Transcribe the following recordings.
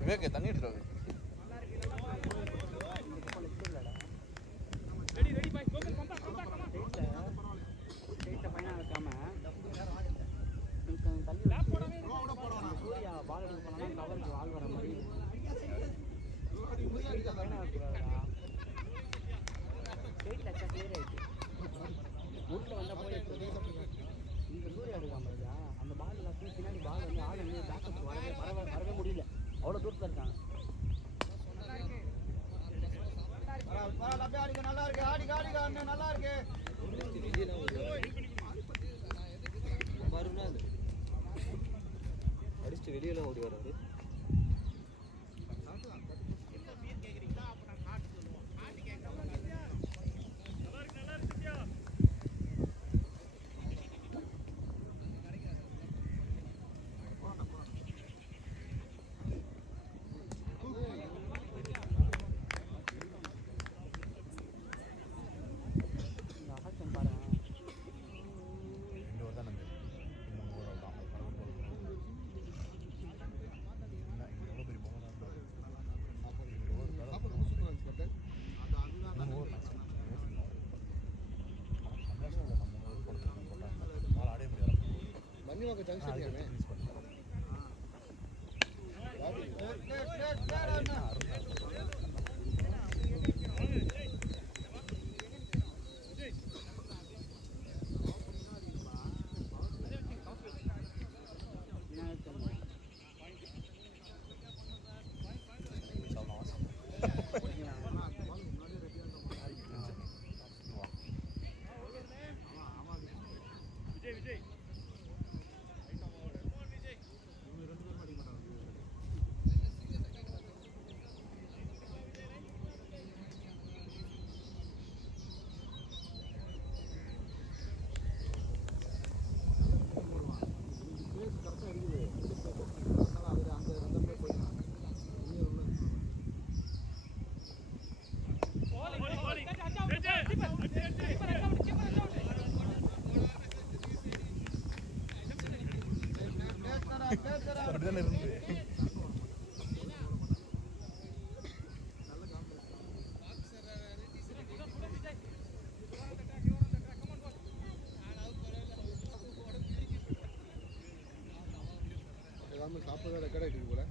விவேக் தண்ணி எடுத்துட்டு அவ்வளோ தூரத்தில் இருக்காங்க. நல்லா இருக்கு ஆடி நல்லா இருக்கு. அடிச்சுட்டு வெளியெல்லாம் ஓடி வர்றாரு. அப்படிதானே இருந்து சாப்பிட்ற ரெக்கார்ட் ஆகிட்டு போல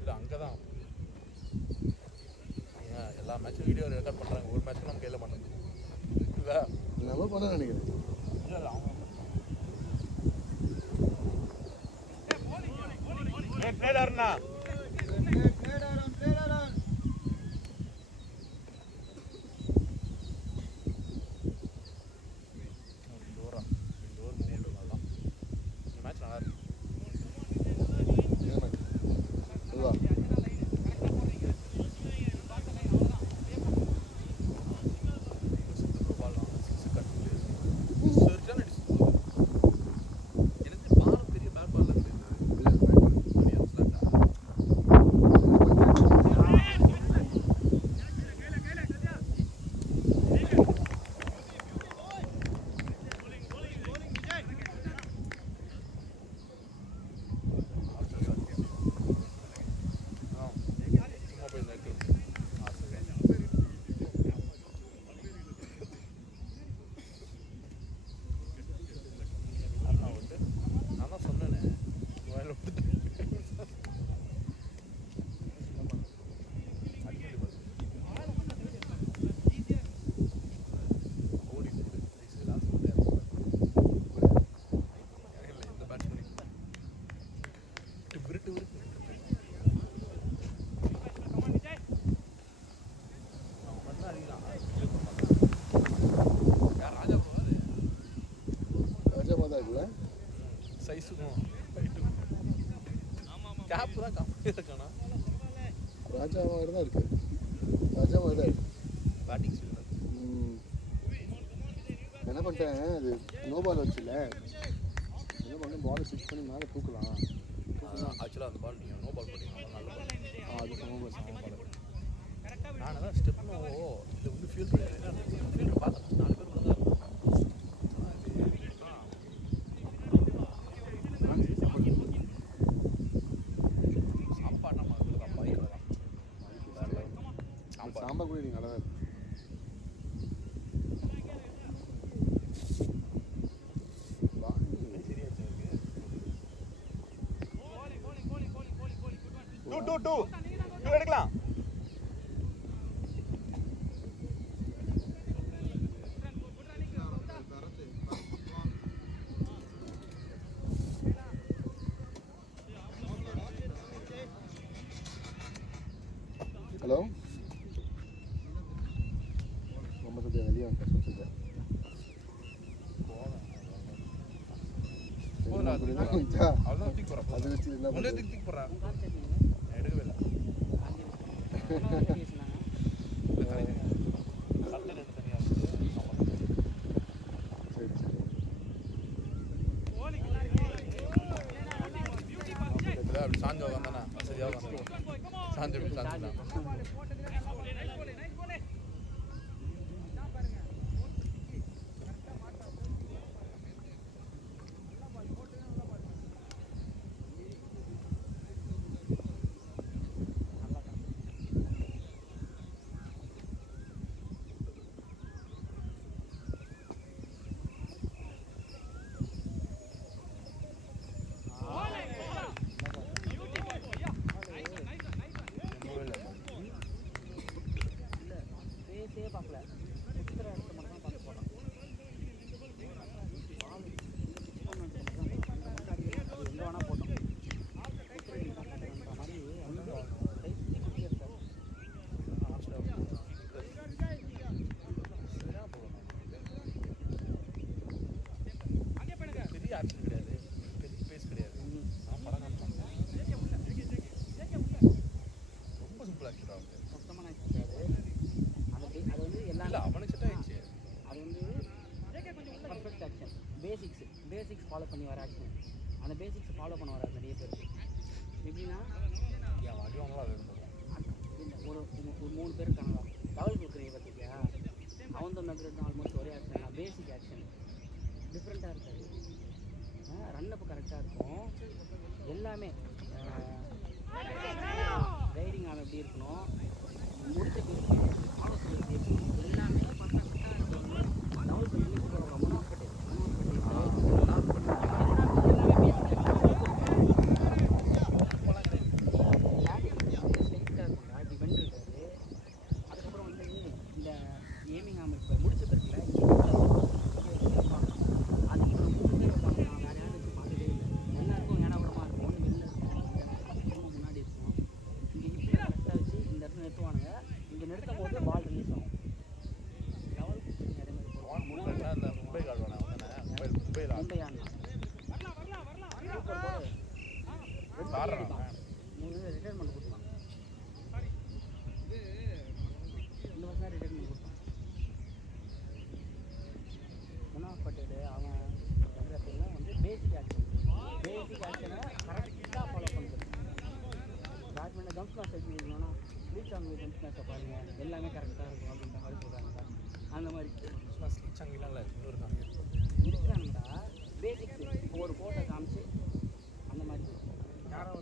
இல்லை அங்கே தான் எல்லா மேட்சும் வீடியோ ரெக்கார்ட் பண்ணுறாங்க. ஒரு மேட்ச்சும் நம்ம கையில் பண்ணுறது இல்லை நம்ம பண்ண நினைக்கிறேன். இல்லை இல்லை அவங்க பிளேடாருண்ணா சைஸுக்கும் கேப்பு தான் கம்மியாக இருக்கானா ராஜா மாதிரி தான் இருக்கு. ராஜா மாதிரி தான் இருக்கு பேட்டிங் ஸ்பீட். என்ன பண்ணிட்டேன், அது நோ பால் வச்சுல என்ன பண்ணேன், பாலை ஃபிக்ஸ் பண்ணி மேலே தூக்கலாம். ஆக்சுவலாக அந்த பால் நீங்கள் நோ பால் பண்ணிங்கன்னா நல்ல பால். அது சம பால். நான் தான் ஸ்டெப்னோ இதில் வந்து ஃபீல்டு ஃபீல்டு பார்த்தேன் 4 பேர் கூட தான் இருக்கும். சாம்பார் கூட நீங்கள் நல்லா தான் இருக்கு. எடுக்கலாம். ஹலோ ரொம்ப சத்தியம் வெளியே வந்துட்டேன். அது வச்சு என்ன போடுறேன் எடுக்கவே இல்லை. அப்படி சாஞ்சு உட்காந்தானே சரியாக உட்காந்து சாஞ்சு சாஞ்சுண்ணா பார்க்கல சுற்றுற இடத்த மட்டும் தான் பார்த்து போகிறோம். எங்கே வேணால் போட்டோம். மாதிரி பெரிய ஆக்ஷன் கிடையாது, பெரிய ஸ்பேஸ் கிடையாது. நான் படம் காமிச்சேன் ரொம்ப சிம்பிள் ஆக்சுவலாக மொத்தமாக நான் கிடையாது. அது வந்து எல்லாம் இல்லை அவனுக்கு செட் ஆகிடுச்சு. அது வந்து பர்ஃபெக்ட் ஆக்ஷன், பேசிக்ஸ் ஃபாலோ பண்ணி வர ஆக்ஷன். அந்த பேசிக்ஸ் ஃபாலோ பண்ண வராது நிறைய பேர். எப்படின்னா என் வண்டி வாங்கலாம் அது எடுத்துக்கலாம். ஒரு 3 பேர் இருக்காங்களா டவல் கொடுக்குறீங்க பார்த்தியா, அவன் தான் மெக்ரெட் ஆல்மோஸ்ட் ஒரே ஆக்ஷன் தான். பேசிக் ஆக்ஷன் டிஃப்ரெண்ட்டாக இருக்காது. ரன்னப்பு கரெக்டாக இருக்கும் எல்லாமே. ரைடிங் ஆன் எப்படி இருக்கணும், முடிச்ச பிறகு ஆலோசனை எப்படி இருக்கணும், எல்லாமே பர்ஃபெக்டாக இருக்கணும். டவுன் பண்ணி போகிறோம் முன்னாப்பட்டு ரிட்டைர்மெண்ட் கொடுக்கலாம். இந்த வருஷம் ரிட்டைர்மெண்ட் கொடுத்தான் முன்னாள் பட்டேல். அவன் எல்லாம் வந்து பேசிக் ஆக்ஷனை கரெக்டாக ஃபாலோ பண்ணுறது. பேட்மிண்டன் ஜம்ப் ஸ்மாஷ் எப்படி இருக்கணும்னா ரீச் ஆகுது, ஜம்ப் ஸ்மாஷை பாருங்கள் எல்லாமே கரெக்டாக இருக்கும் அப்படின்ற மாதிரி சொல்கிறாங்க சார். அந்த மாதிரி இருக்கிறாங்கடா பேசிக்ஸ். இப்போ ஒரு ஃபோட்டோ காமிச்சு அந்த மாதிரி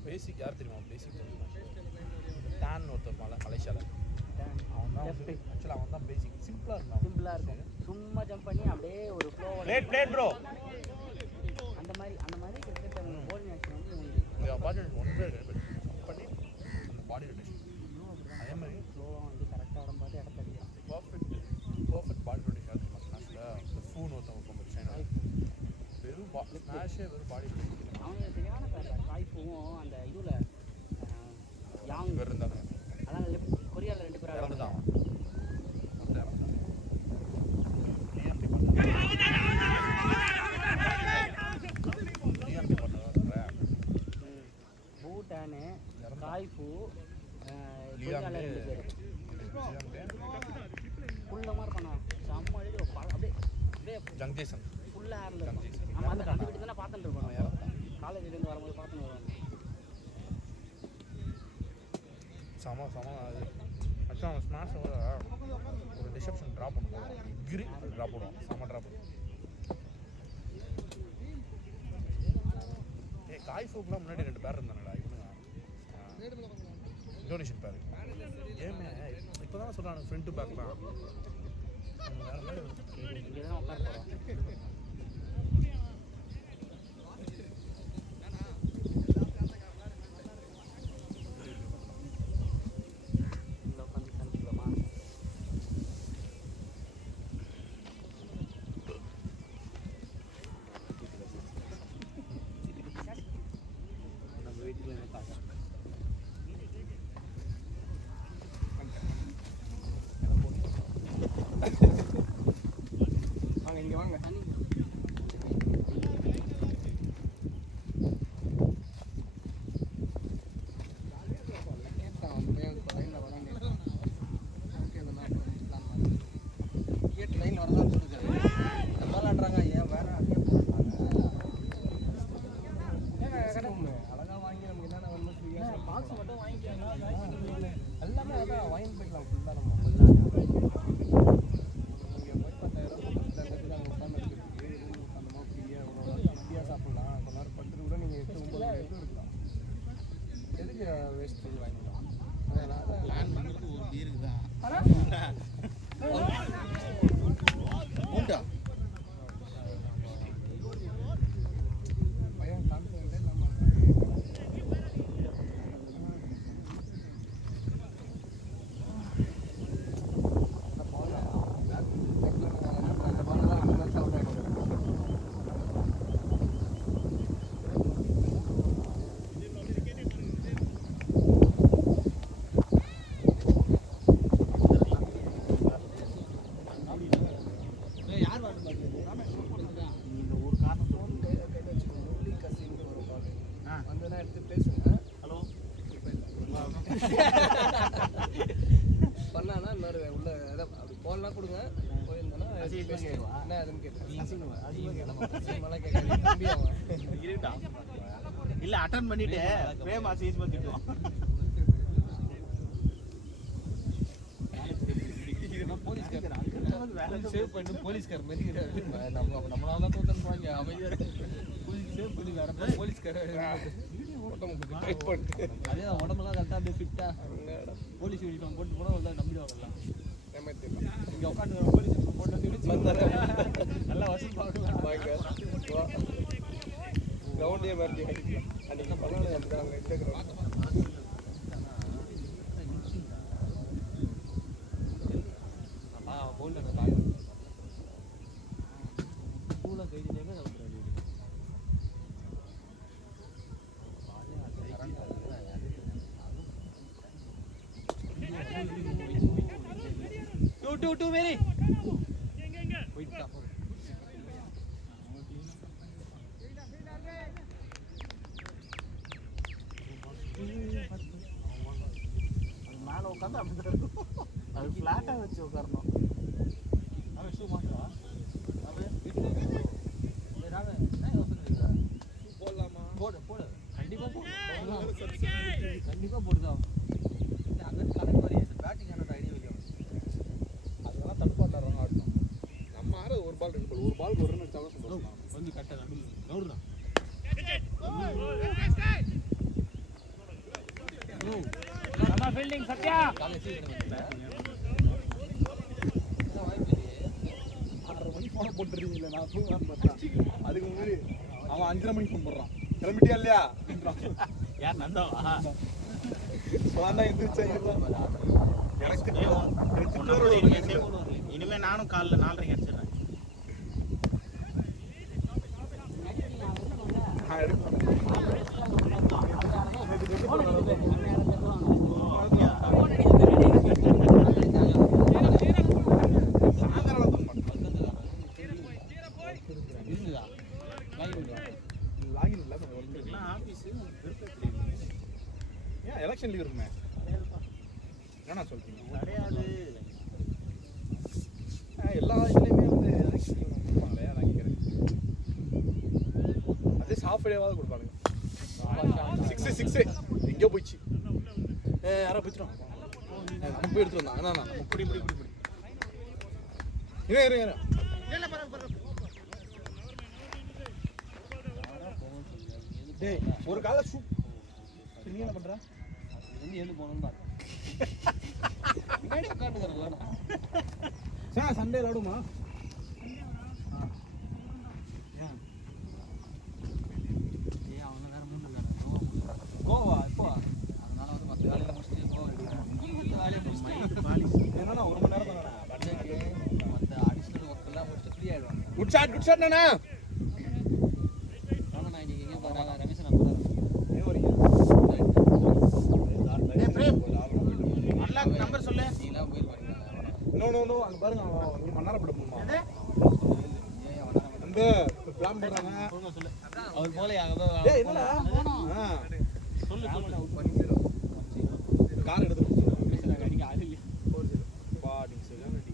பேசிக் யார் தெரியுமா? பேசிக் டேன் ஒருத்தர் மலேசியாவில் அவன் தான் ஆக்சுவலாக அவன் தான் பேசிக். சிம்பிளாக இருக்கும். சும்மா ஜம்ப் பண்ணி அப்படியே ஒரு ஃப்ளோ பிளேட் ப்ரோ அந்த மாதிரி கிரிக்கெட் போலிங் ஆக்ஷன் வந்து இவங்க பாடி ஒன் பிளேட் ஜம்ப் பண்ணி அந்த பாடி ரொட்டேஷன் அதே மாதிரி ஃப்ளோவாக வந்து கரெக்டாக வரும் பார்த்து இடத்த அடிக்கலாம். பர்ஃபெக்ட் பாடி ரொட்டேஷன் ஸ்மாஷில் ஃபூன் ஒருத்தவங்க வெறும் ஸ்மாஷே வெறும் பாடி ரொட்டேஷன். அவங்க சரியான பேர் காய்ப்பும் அந்த இதில் யாங் இருந்தாங்க. அதான் கொரியாவில் 2 பேர் இறந்துட்டான். பூட்டானு காய்ப்பு கொரியாவில் 2 பேர் ஃபுல்லாக மாதிரி பண்ணான். செம்ம அழகு அப்படியே ஜங்தேசன் ஃபுல்லாக இருந்தது. நம்ம அந்த வீட்டு தானே பார்த்துட்டு இருக்கோம். காலேஜ்லேருந்து வரும்போது பார்த்துன்னு வருவாங்க. செம அது ஆக்சுவலாக அவன் ஸ்மாஷோட ஒரு டிசப்ஷன் ட்ராப் பண்ணுவோம். கிரி ட்ராப் பண்ணுவோம். செம ட்ராப் பண்ணுவோம். காய் ஃபோக்கெலாம் முன்னாடி 2 பேர் இருந்தாங்கடா. இவனுங்க இந்தோனேஷியன் பேர் ஏமே இப்போ தான் சொல்கிறாங்க ஃப்ரண்ட் டு பேக்லாம் இங்கே தான் உட்கார போகிறோம். பண்ணானா இன்னொரு உள்ள அப்படி போன்லாம் கொடுங்க போயிருந்தோன்னா என்ன அதுன்னு கேட்டேன். இல்ல அட்டன் பண்ணிட்டு பிரேம் அசீஸ் திட்டுவான். போலீஸ்கார் மாதிரி நம்மளால தான் தோத்தன் போவாங்க அமைதியா அதே உடம்பெல்லாம் கரெக்டாக அப்படியே ஃபிட்டாக போலீஸ் யூனிஃபார்ம் போட்டு போனால் வந்து நம்பிடுவாங்கல்ல. இங்கே உட்காந்து போலீஸ் யூனிஃபார்ம் போட்டு நல்லா வசதி பார்க்கலாம். கிரவுண்டே மாதிரி அன்றைக்கி பரவாயில்ல அப்படிதான் இந்த கிரவுண்ட் Two very. மேலே உட்காந்து அப்படி அது ஃப்ளாட்டாக வச்சு உட்காரணும். அவன் ஷூ மாட்டுறா போடலாமா போடு போடு கண்டிப்பாக போடு கண்டிப்பாக போடுதான். அங்கே கலர் மாதிரி பேட்டிங் ஆனது ஐடியா வைக்கணும். அதெல்லாம் தடுப்பாட்டாடுறாங்க ஆடணும். நம்ம ஆட ஒரு பால் 2 பால் ஒரு பால் ஒரு ரன் அடிச்சாலும் சந்தோஷம். வந்து கரெக்டாக நம்பி கவுடுறான். நம்ம ஃபீல்டிங் சத்யா காலை சீக்கிரம் 6:30 மணிக்கு ஃபோனை போட்டுருக்கீங்களா? நான் தூங்கலான்னு பார்த்தேன். அதுக்கு முன்னாடி அவன் 5:30 மணிக்கு ஃபோன் போடுறான். கிளம்பிட்டியா இல்லையா? யார் நந்தாவா? இப்போதான் தான் எந்திரிச்சேன். எனக்கு இனிமே நானும் காலைல 4:30 அடிச்சிடுறேன். நான் எடுப்பேன். லாகின் இல்லை கொஞ்சம் ஒர்க் இருக்கு. ஆஃபீஸு ஏன் எலெக்ஷன் லீவ் இருக்குமே? என்னண்ணா சொல்றீங்க? கிடையாது. எல்லா இதுலேயுமே வந்து எலெக்ஷன் லீவ் கொடுப்பாங்களே, நான் கேட்குறேன். அதே சாஃப்ட் டேவாவது கொடுப்பானுங்க. 6 எங்கேயோ போயிடுச்சு. யாரோ போயிடுறோம். நம்ம போய் எடுத்துட்டு வந்தான். அண்ணா இப்படி இரு டேய் ஒரு கால நீ என்ன பண்ற? எழுந்து போகணும்னு பாரு. முன்னாடி உட்காந்துக்கிறேன். Sir Sunday விளாடுமா? அவங்க வேற மூணு கோவா இப்போ அதனால வந்து மற்ற வேலையில முடிச்சுட்டு கோவா மற்ற வேலையை முடிச்சுட்டு என்னன்னா 1 மணி நேரம் தானே பட்ஜெட்டு மற்ற அடிஷ்னல் ஒர்க் எல்லாம் முடிச்சுட்டு ஃப்ரீ ஆயிடுவாங்க. குட் ஷாட் நானா ஆனால் நான் இன்னைக்கு எங்கே போகிறேன் ரமேஷன் அப்போ தான் அன்லாக் நம்பர் சொல்லு. நீலாம் போயிருப்பாங்க. நோ அங்க பாருங்க அவன் மணி நேரம் போடுமா அந்த பிளான் பண்றாங்க. அவர் போல டேய் என்னடா சொல்லு கார் எடுத்து அடிக்க ஆள் இல்லை. பாடி செகண்ட்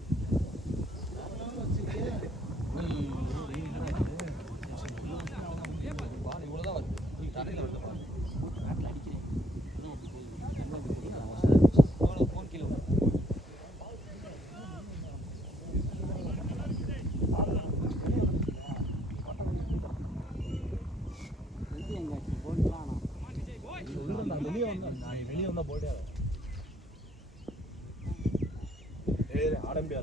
பால் இவ்வளோதான் வருது. தரையில் வருது பால். நாட்டில் அடிக்கிறேன். ஃபோன் கீழே வெளியே வந்தா போடே ஆடம்பியா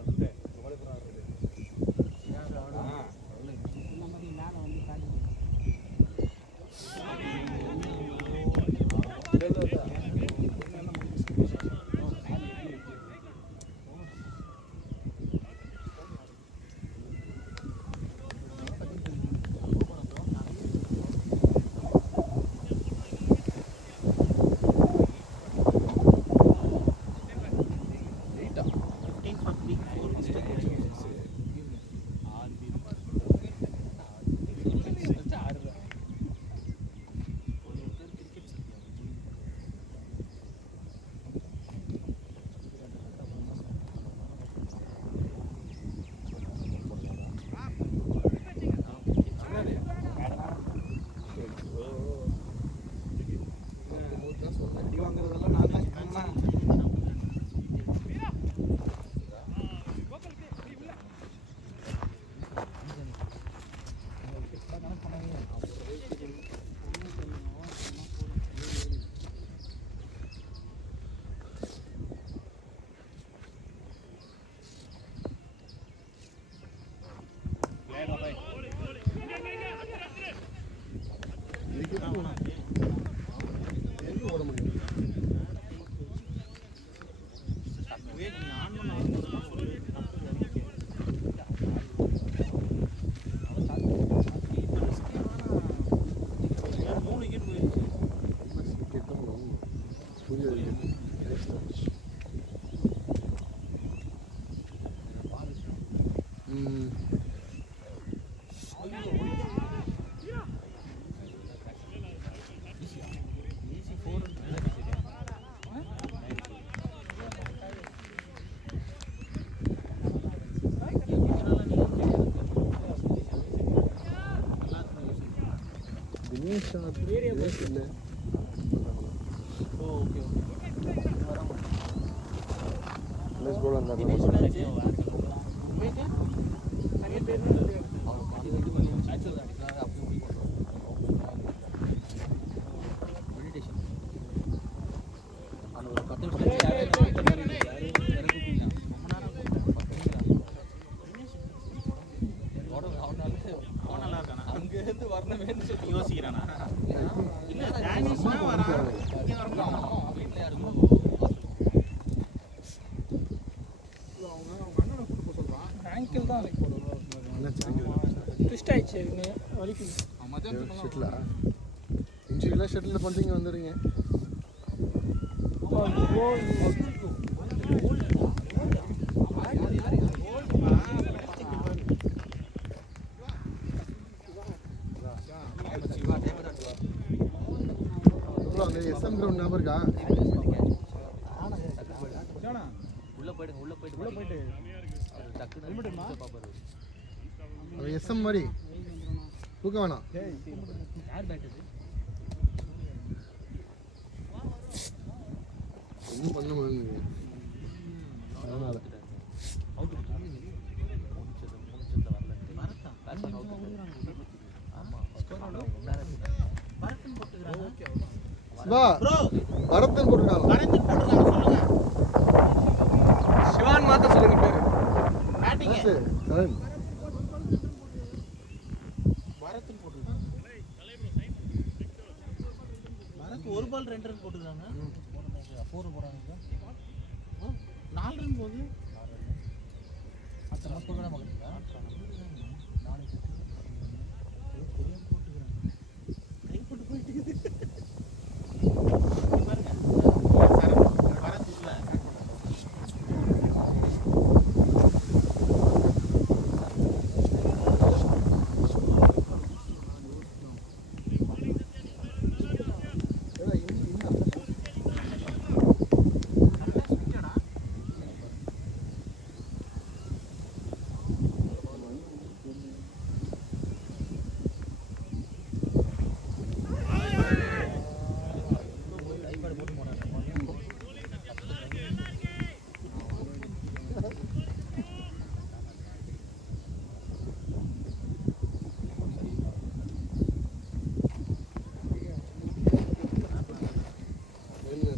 ஓகே லெட்ஸ் கோ ஆன் அங்கேருந்து வரணுமேன்னு சொல்லி யோசிக்கிறானா இல்ல டேனிஷ்னா வரான் இங்க வரணும் வீட்டில் யாருக்கும் ஆங்கிள் தான் ட்விஸ்ட் ஆயிடுச்சு வலிக்குது ஷட்டிலா இன்ஜுரிலாம் ஷட்டிலில் பண்ணுறீங்க வந்துடுறீங்க அந்த எஸ்எம் கிரவுண்ட் ஞாபகம் இருக்கா உள்ள போயிட்டு டக்குன்னு பாப்பாரு அது எஸ்எம் மாதிரி தூக்க வேணாம் யார் பேட் இது ஒன்றும் பண்ண முடியாது அதனால சிவா பரத்தன் போட்டுருக்காங்க சொல்லுங்க சிவான் மாத்த சொல்லுங்க பேரு பேட்டிங் கரண் பரத்னு போட்டுருக்காங்க பரத் ஒரு பால் 2 ரன் போட்டுருக்காங்க 4 போறாங்க 4 ரன் போகுது அத்தனை போடுறா மகன்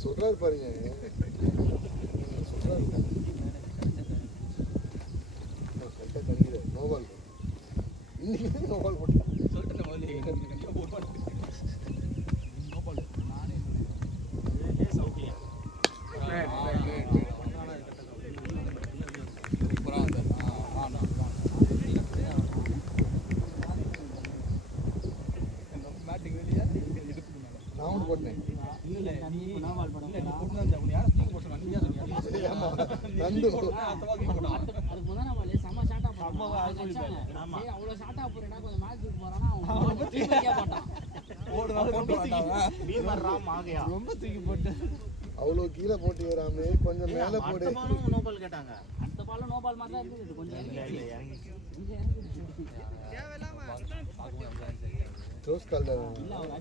சொல்றாரு பாருங்க சொல்றாரு நோபால் இன்னைக்கு நோபால் போட்டேன் நான் ஒன்று போட்டேன் நந்து ரொம்ப தூக்கி போட்டு அவ்வளோ கீழே போட்டு ஏறாம கொஞ்சம் மேலே போடு நோ பால் கேட்டாங்க அடுத்த பால் நோ பால் மாதிரி தான் இருந்தது கொஞ்சம் இல்ல இறங்கி க்ளோஸ் கால் இல்ல அவங்க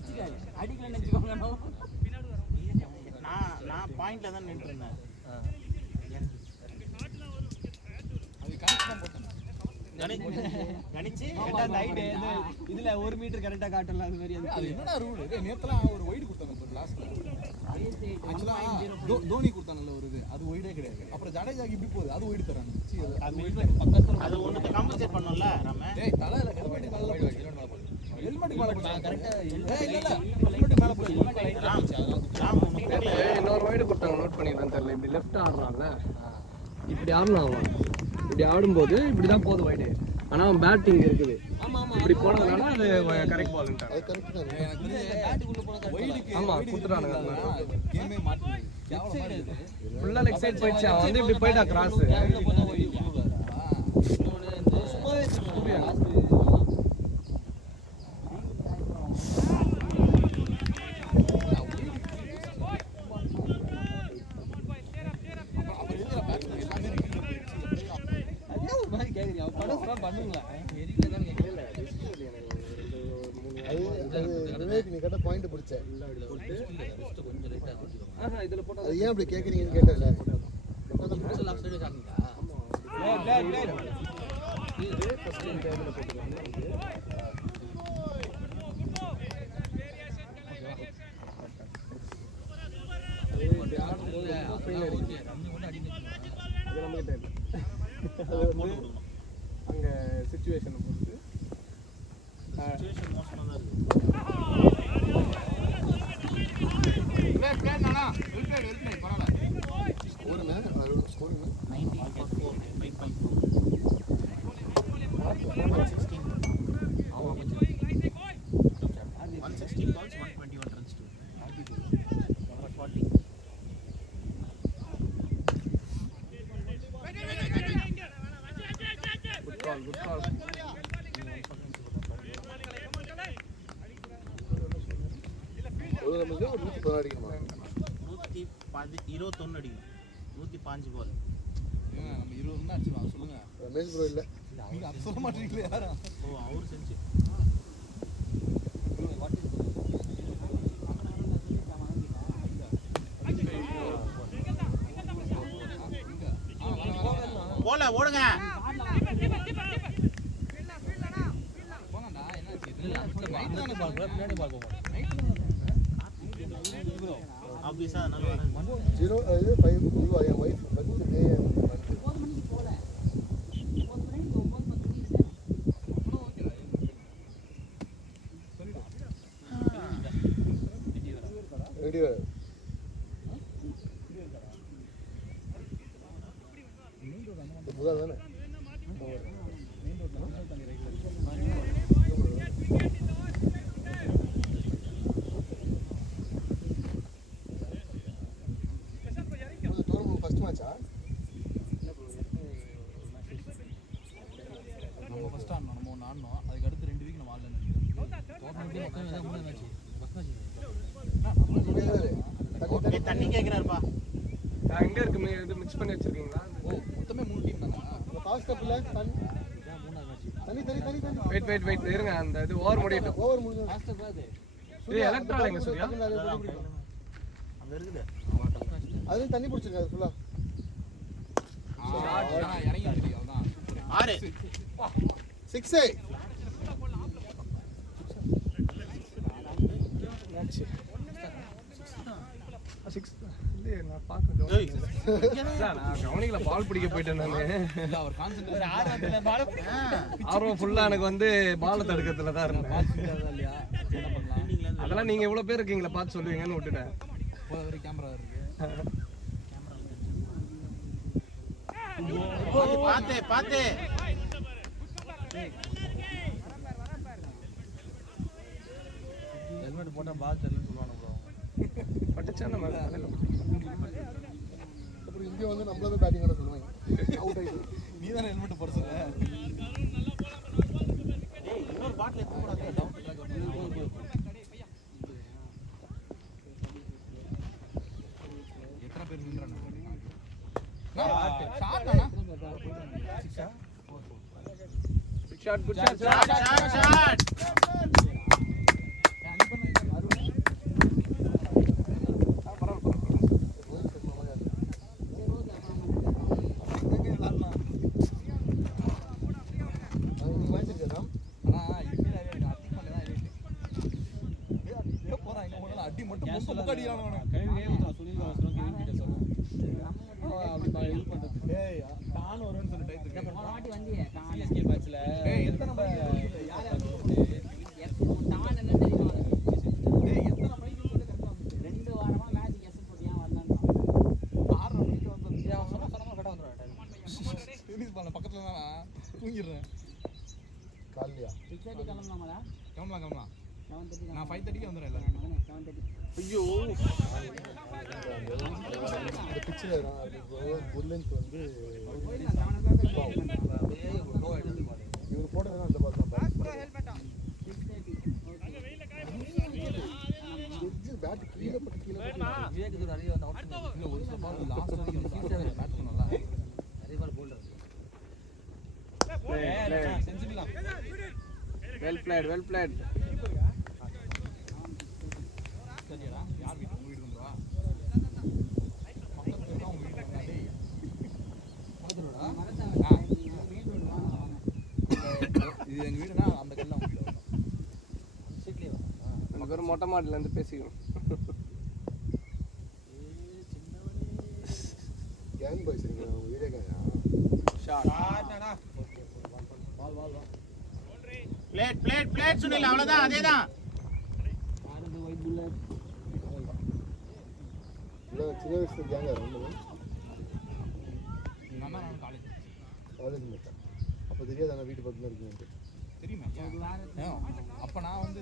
அடிக்கல நினைச்சுக்கோங்க நான் பாயிண்ட்ல தான் நின்று இருந்தேன் கணிச்சு இதுல 1 மீட்டர் கரெக்டா காட்டல அது மாதிரி அது என்னடா ரூல் நேத்துலாம் ஒரு வைடு கொடுத்தாங்க லாஸ்ட்ல ஆக்சுவலா தோனி கொடுத்தாங்கல்ல ஒரு இது அது வைடே கிடையாது அப்புறம் ஜடேஜாக்கு இப்படி போகுது அது வைடு தராங்க பக்கத்துல அது ஒண்ணுக்கு காம்பன்சேட் பண்ணோம்ல நம்ம டேய் தலையில ஹெல்மெட் மேல போடு ஹெல்மெட் மேல போடு நான் கரெக்ட்டா இல்ல ஹெல்மெட் மேல போடு இன்னொரு வைடு கொடுத்தாங்க நோட் பண்ணிக்கிறேன் தெரியல இப்படி லெஃப்ட் ஆடுறான்ல இப்படி ஆடணும் அவன் இப்படி ஆடும்போது இப்படி தான் போகுது வைடு ஆனால் அவன் பேட்டிங் இருக்குது இப்படி போனதுனால அது கரெக்ட் பால்ன்ட்டாங்க அது கரெக்ட் தான் எனக்கு வைடுக்கு ஆமாம் கொடுத்துட்டானுங்க அது மாதிரி கேமே மாட்டுது கேவலமா இருக்கு ஃபுல்லாக லெக் சைட் போயிடுச்சு அவன் வந்து இப்படி போயிட்டா கிராஸ் விவேக் நீ கரெக்டாக பாயிண்ட் பிடிச்ச இதுல போட்டா அது ஏன் அப்படி கேட்குறீங்கன்னு கேட்டல அங்க சிச்சுவேஷனை பொறுத்து ஸ்கோருங்க அதோட ஸ்கோருங்க 116 balls, 121 runs to number 40. Good call ஒரு நமக்கு ஒரு 110 அடிக்கணுமா 121 அடிக்கும் 105 பால் நம்ம 20 தான் அடிச்சிடலாம் சொல்லுங்க ரமேஷ் ப்ரோ இல்லை நீங்க அது சொல்ல மாட்டீங்களே யாரும் ஓ அவர் செஞ்சு போல ஓடுங்க போங்கடா என்ன பின்னாடி பார்க்க ஆப்வியஸா அதனால வராது 0 இது 5 இது என் ஒய்ஃப் பர்த்டே ரெடி வர புகழ் தானே ஃபர்ஸ்ட் மேட்சா நம்ம ஃபர்ஸ்ட் ஆடணும் நம்ம ஒன்று ஆடணும் அதுக்கு அடுத்து 2 வீக் நம்ம ஆடலன்னு தண்ணி கேக்குறாருப்பா எங்க இருக்கு இது மிக்ஸ் பண்ணி வச்சிருக்கீங்களா ஓ மொத்தமே 3 டீம் தானா ஃபாஸ்ட் கப்ல தண்ணி வெயிட் இருங்க அந்த இது ஓவர் முடியட்டும் ஓவர் முடிஞ்சு இது எலக்ட்ரால் எங்க சரியா அங்க இருக்குது அது தண்ணி பிடிச்சிருங்க அது ஃபுல்லா இறங்கி வந்துருக்கு அதான் 6 6 நான் கவனிக்கல பால் பிடிக்க போயிட்டேன் நானு இல்ல அவர் கான்சென்ட்ரேட் ஆர்வம் ஃபுல்லா எனக்கு வந்து பால் தடுக்கிறதுல தான் இருந்தேன் இல்லையா என்ன பண்ணலாம் அதெல்லாம் நீங்க இவ்வளவு பேர் இருக்கீங்களா பார்த்து சொல்லுவீங்கன்னு விட்டுட்டேன் போற வரைக்கும் கேமரா இருக்கு பாத்து ஹெல்மெட் போட்டா பால் தெரியலன்னு சொல்லுவாங்க ப்ரோ பட்டுச்சா நம்ம அப்புறம் இங்கே வந்து நம்மள பேட்டிங் ஆட சொல்லுவாங்க அவுட் ஆயிடுச்சு நீ தானே ஹெல்மெட் போட சொல்ல ஏய் இன்னொரு பாட்டில் எடுத்து போடாத டவுன் எத்தனை பேர் நின்றாங்க shot shot good shot shot அடி மட்டும் முக்க அடியானவன தானும் வரும்னு சொல்லி டைப் இருக்கு வாட்டி வந்தியே சிஎஸ்கே மேட்ச்ல எத்தனை நம்பர் யார் யார் தான் என்ன தெரியுமா டேய் எத்தனை மணிக்கு வந்து கரெக்ட்டா 2 வாரமா மேட்ச் எஸ் போட்டு ஏன் வரலன்னு 6 மணிக்கு வந்து சொன்னா கரெக்ட்டா வந்துறேன் டென்னிஸ் பால் பக்கத்துல தான் தூங்கிடுறேன் காலியா 6:30 கிளம்பலாமாடா கிளம்பலாம் 7:30 நான் 5:30க்கு வந்துறேன் எல்லாரும் 7:30 ஐயோ இந்த பிச்சில் புல்லன்ஸ் வந்து இவர் போட்டதுன்னா அந்த பால் தான் பேட் கீழே போட்டு இல்ல ஒரு சில பால் லாஸ்ட் வரைக்கும் பேட் பண்ணல நிறைய பால் போல்டர் செஞ்சுக்கலாம் வெல் பிளேட் மொட்டை மாடிலேருந்து பேசிக்கணும். கேங் பாய்ஸ் இருக்கீங்க வீடியோ கேங்கா பிளேட் சுனில் அவ்வளவுதான் அதேதான். இல்லை சின்ன வயசு கேங்கா ரெண்டு காலேஜ் மட்டும் அப்போ தெரியாது ஆனால் வீட்டு பக்கத்தில் இருக்குன்னு தெரியுமா? அப்போ நான் வந்து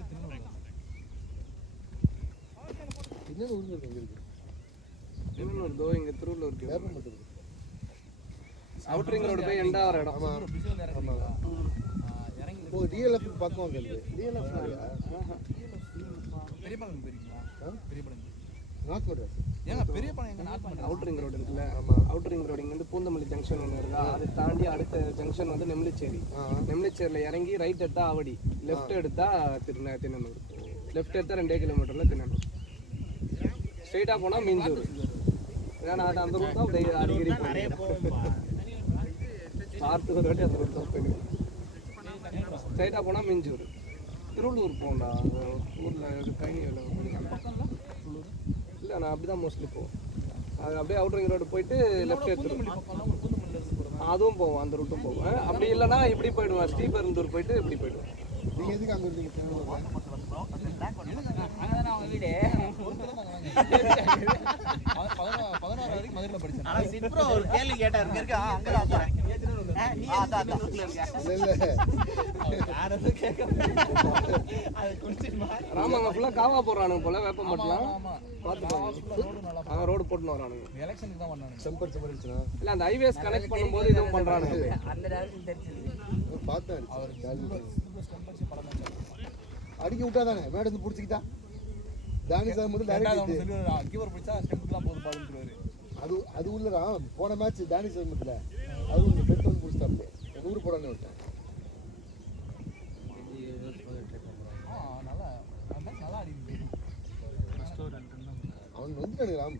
இன்னொன்று ஊருக்கு இருக்கு இங்கே இருக்கு திருவள்ளூர் தோ இங்கே திருவள்ளூர் இருக்கு. வேப்பம் மட்டும் இருக்கு அவுட்டர் ரிங் ரோடு போய் எண்டா வர இடம். ஆமாம் ஓ டிஎல்எஃப் பக்கம் அங்கே இருக்குது டிஎல்எஃப் பெரிய பழம் தெரியுங்களா? பெரிய பழம் நார்த் மெட்ராஸ் ஏங்க பெரிய பழம் எங்க நாட்டு அவுட்டர் ரிங் ரோடு இருக்குல்ல, ஆமாம் அவுட்டர் ரிங் ரோடு இங்கேருந்து பூந்தமல்லி ஜங்ஷன் ஒன்று இருக்கா, அதை தாண்டி அடுத்த ஜங்ஷன் வந்து நெம்லிச்சேரி. நெம்லிச்சேரியில் இறங்கி ரைட் எடுத்தா ஆவடி, லெஃப்ட் எடுத்தா திண்ணனூர், லெஃப்ட் எடுத்தா 2 கிலோமீட்டரில் திண்ணனூர், ஸ்ட்ரெயிட்டாக போனால் மீஞ்சூர். ஏன்னா அது அந்த ரூட் தான் அப்படியே அடிக்கடி பார்த்து ஒரு வாட்டி அந்த ரூட் தான் போயிடுவேன். ஸ்ட்ரெயிட்டாக போனால் மீஞ்சூர். திருவள்ளூர் போகண்டா ஊரில் ட்ரைனிங் இல்லை, நான் அப்படி தான் மோஸ்ட்லி போவோம். அது அப்படியே அவுட்டர் ரிங் ரோடு போயிட்டு லெஃப்ட் எடுத்துருவோம், அதுவும் போவோம், அந்த ரூட்டும் போவோம். அப்படி இல்லைன்னா இப்படி போயிடுவேன், ஸ்ரீபெருந்தூர் போயிட்டு இப்படி போயிடுவேன். நீங்கள் எதுக்கு அங்கே இருந்தீங்க திருவள்ளூர் அங்கதான் அவங்க வீடு 16 வரைக்கும் மதுரையில் படித்தேன். ஆனா சிப்ரோ ஒரு கேள்வி கேட்டாரு. இங்க இருக்கா? அங்கதான் போறேன். நீ அந்த ஊர்ல இருக்க? இல்லை யார் எதுவும் கேட்க அது குடிச்சிருமா? ராமாங்க ஃபுல்லாக காவா போடுறானுங்க போல, வேப்பம் மட்டும் ஆமாம் பார்த்து ரோடு நல்லா அவன் ரோடு போட்டுன்னு வரானுங்க. எலெக்ஷனுக்கு தான் பண்ணானுங்க. செம்பர் இருந்துச்சுன்னா இல்லை அந்த ஹைவேஸ் கனெக்ட் பண்ணும்போது இதுவும் பண்ணுறானுங்க. அந்த டேரக்ஷன் தெரிஞ்சது. பார்த்தேன் அவர் படம் தான் அடிக்க விட்டா தானே மேடம் வந்து பிடிச்சிக்கிட்டா தானி சார் முதல்ல டைரக்ட் கீவர் பிடிச்சா ஸ்டெம்புக்குலாம் போது பாடுன்னு அது உள்ளதான் போன மேட்ச் தானி சார் முதல்ல அது உங்க பெட் வந்து பிடிச்சிட்டாப்ல எங்கள் ஊர் போடான்னு விட்டேன் நல்லா நல்லா அடிக்குது. அவன் வந்துட்டானுங்க ராம்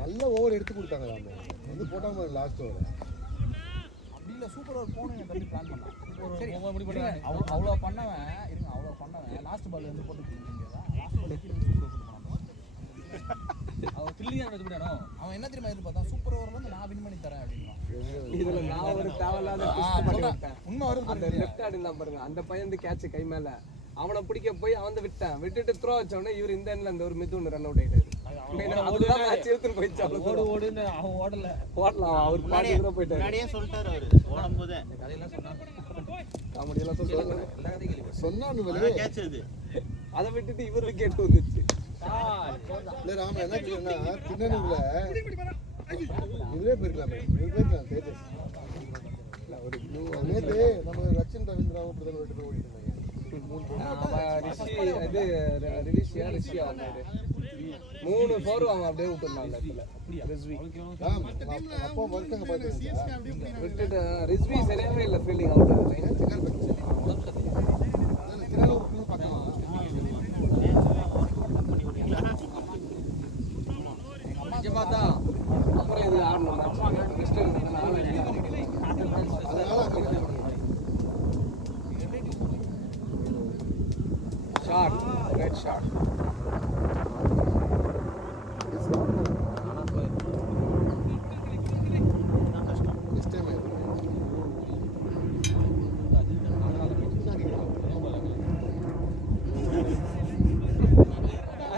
நல்ல ஓவர் எடுத்து கொடுத்தாங்க ராம் வந்து போட்டாங்க லாஸ்ட் ஓவர் அப்படி இல்லை சூப்பர் ஓவர் போகணும் என் தம்பி பிளான் பண்ணான். சரி அவ்வளோ பண்ணவன் இருங்க, அவ்வளோ பண்ணவன் லாஸ்ட் பால் வந்து போட்டு லாஸ்ட் பால் அவன் தில்லியாக வச்சுக்கிட்டானோ அவன் என்ன தெரியுமா எதிர்பார்த்தான், சூப்பர் ஓவரில் வந்து நான் வின் பண்ணி தரேன் அப்படின்னா. இதுல நான் ஒரு தேவையில்லாத உண்மை வருது அந்த லெஃப்ட் ஹேண்ட் இருந்தா பாருங்க, அந்த பையன் வந்து கேட்ச் கை மேல அவனை பிடிக்க போய் அவன் வந்து விட்டுட்டு த்ரோ வச்சவனே இவர் இந்த எண்ட்ல அந்த ஒரு மிதுன் ரன் அவுட் ஆயிட்டாரு. அதுதான் மேட்ச் எடுத்துன்னு போயிடுச்சு. ஓடு ஓடுன்னு அவன் ஓடல. ஓடலாம், அவர் பாடி கூட போயிட்டாரு. முன்னாடியே சொல்லிட்டாரு அவரு ஓடும்போது. கதையெல்லாம் சொன்னாங்க, காமெடி எல்லாம் சொல்றாங்க. எல்லா கதையும் கேள்வி சொன்னான்னு கேட்ச் இது. அதை விட்டுட்டு இவர் விக்கெட் வந்துச்சு. இல்லை ராம என்ன கேட்டீங்கன்னா திண்ணனூர்ல இதுவே போயிருக்கலாமே இது போயிருக்கலாம் தேஜஸ் நேற்று நம்ம ரச்சின் ரவீந்திராவும் பிரதமர் வீட்டு போய் ஓடிட்டு இருந்தாங்க 3 4 அவன் அப்படியே விட்டுருந்தாங்க. ராம் அப்போ ஒர்க்கங்க பார்த்து விட்டுட்டு ரிஸ்வி சரியாவே இல்லை ஃபீல்டிங் அவுட் ஆகுது. திருநூறு பார்க்கலாம் பார்த்தா அப்புறம் இது ஆடணும் மேட்ச் ஷாட் ரைட் ஷாட்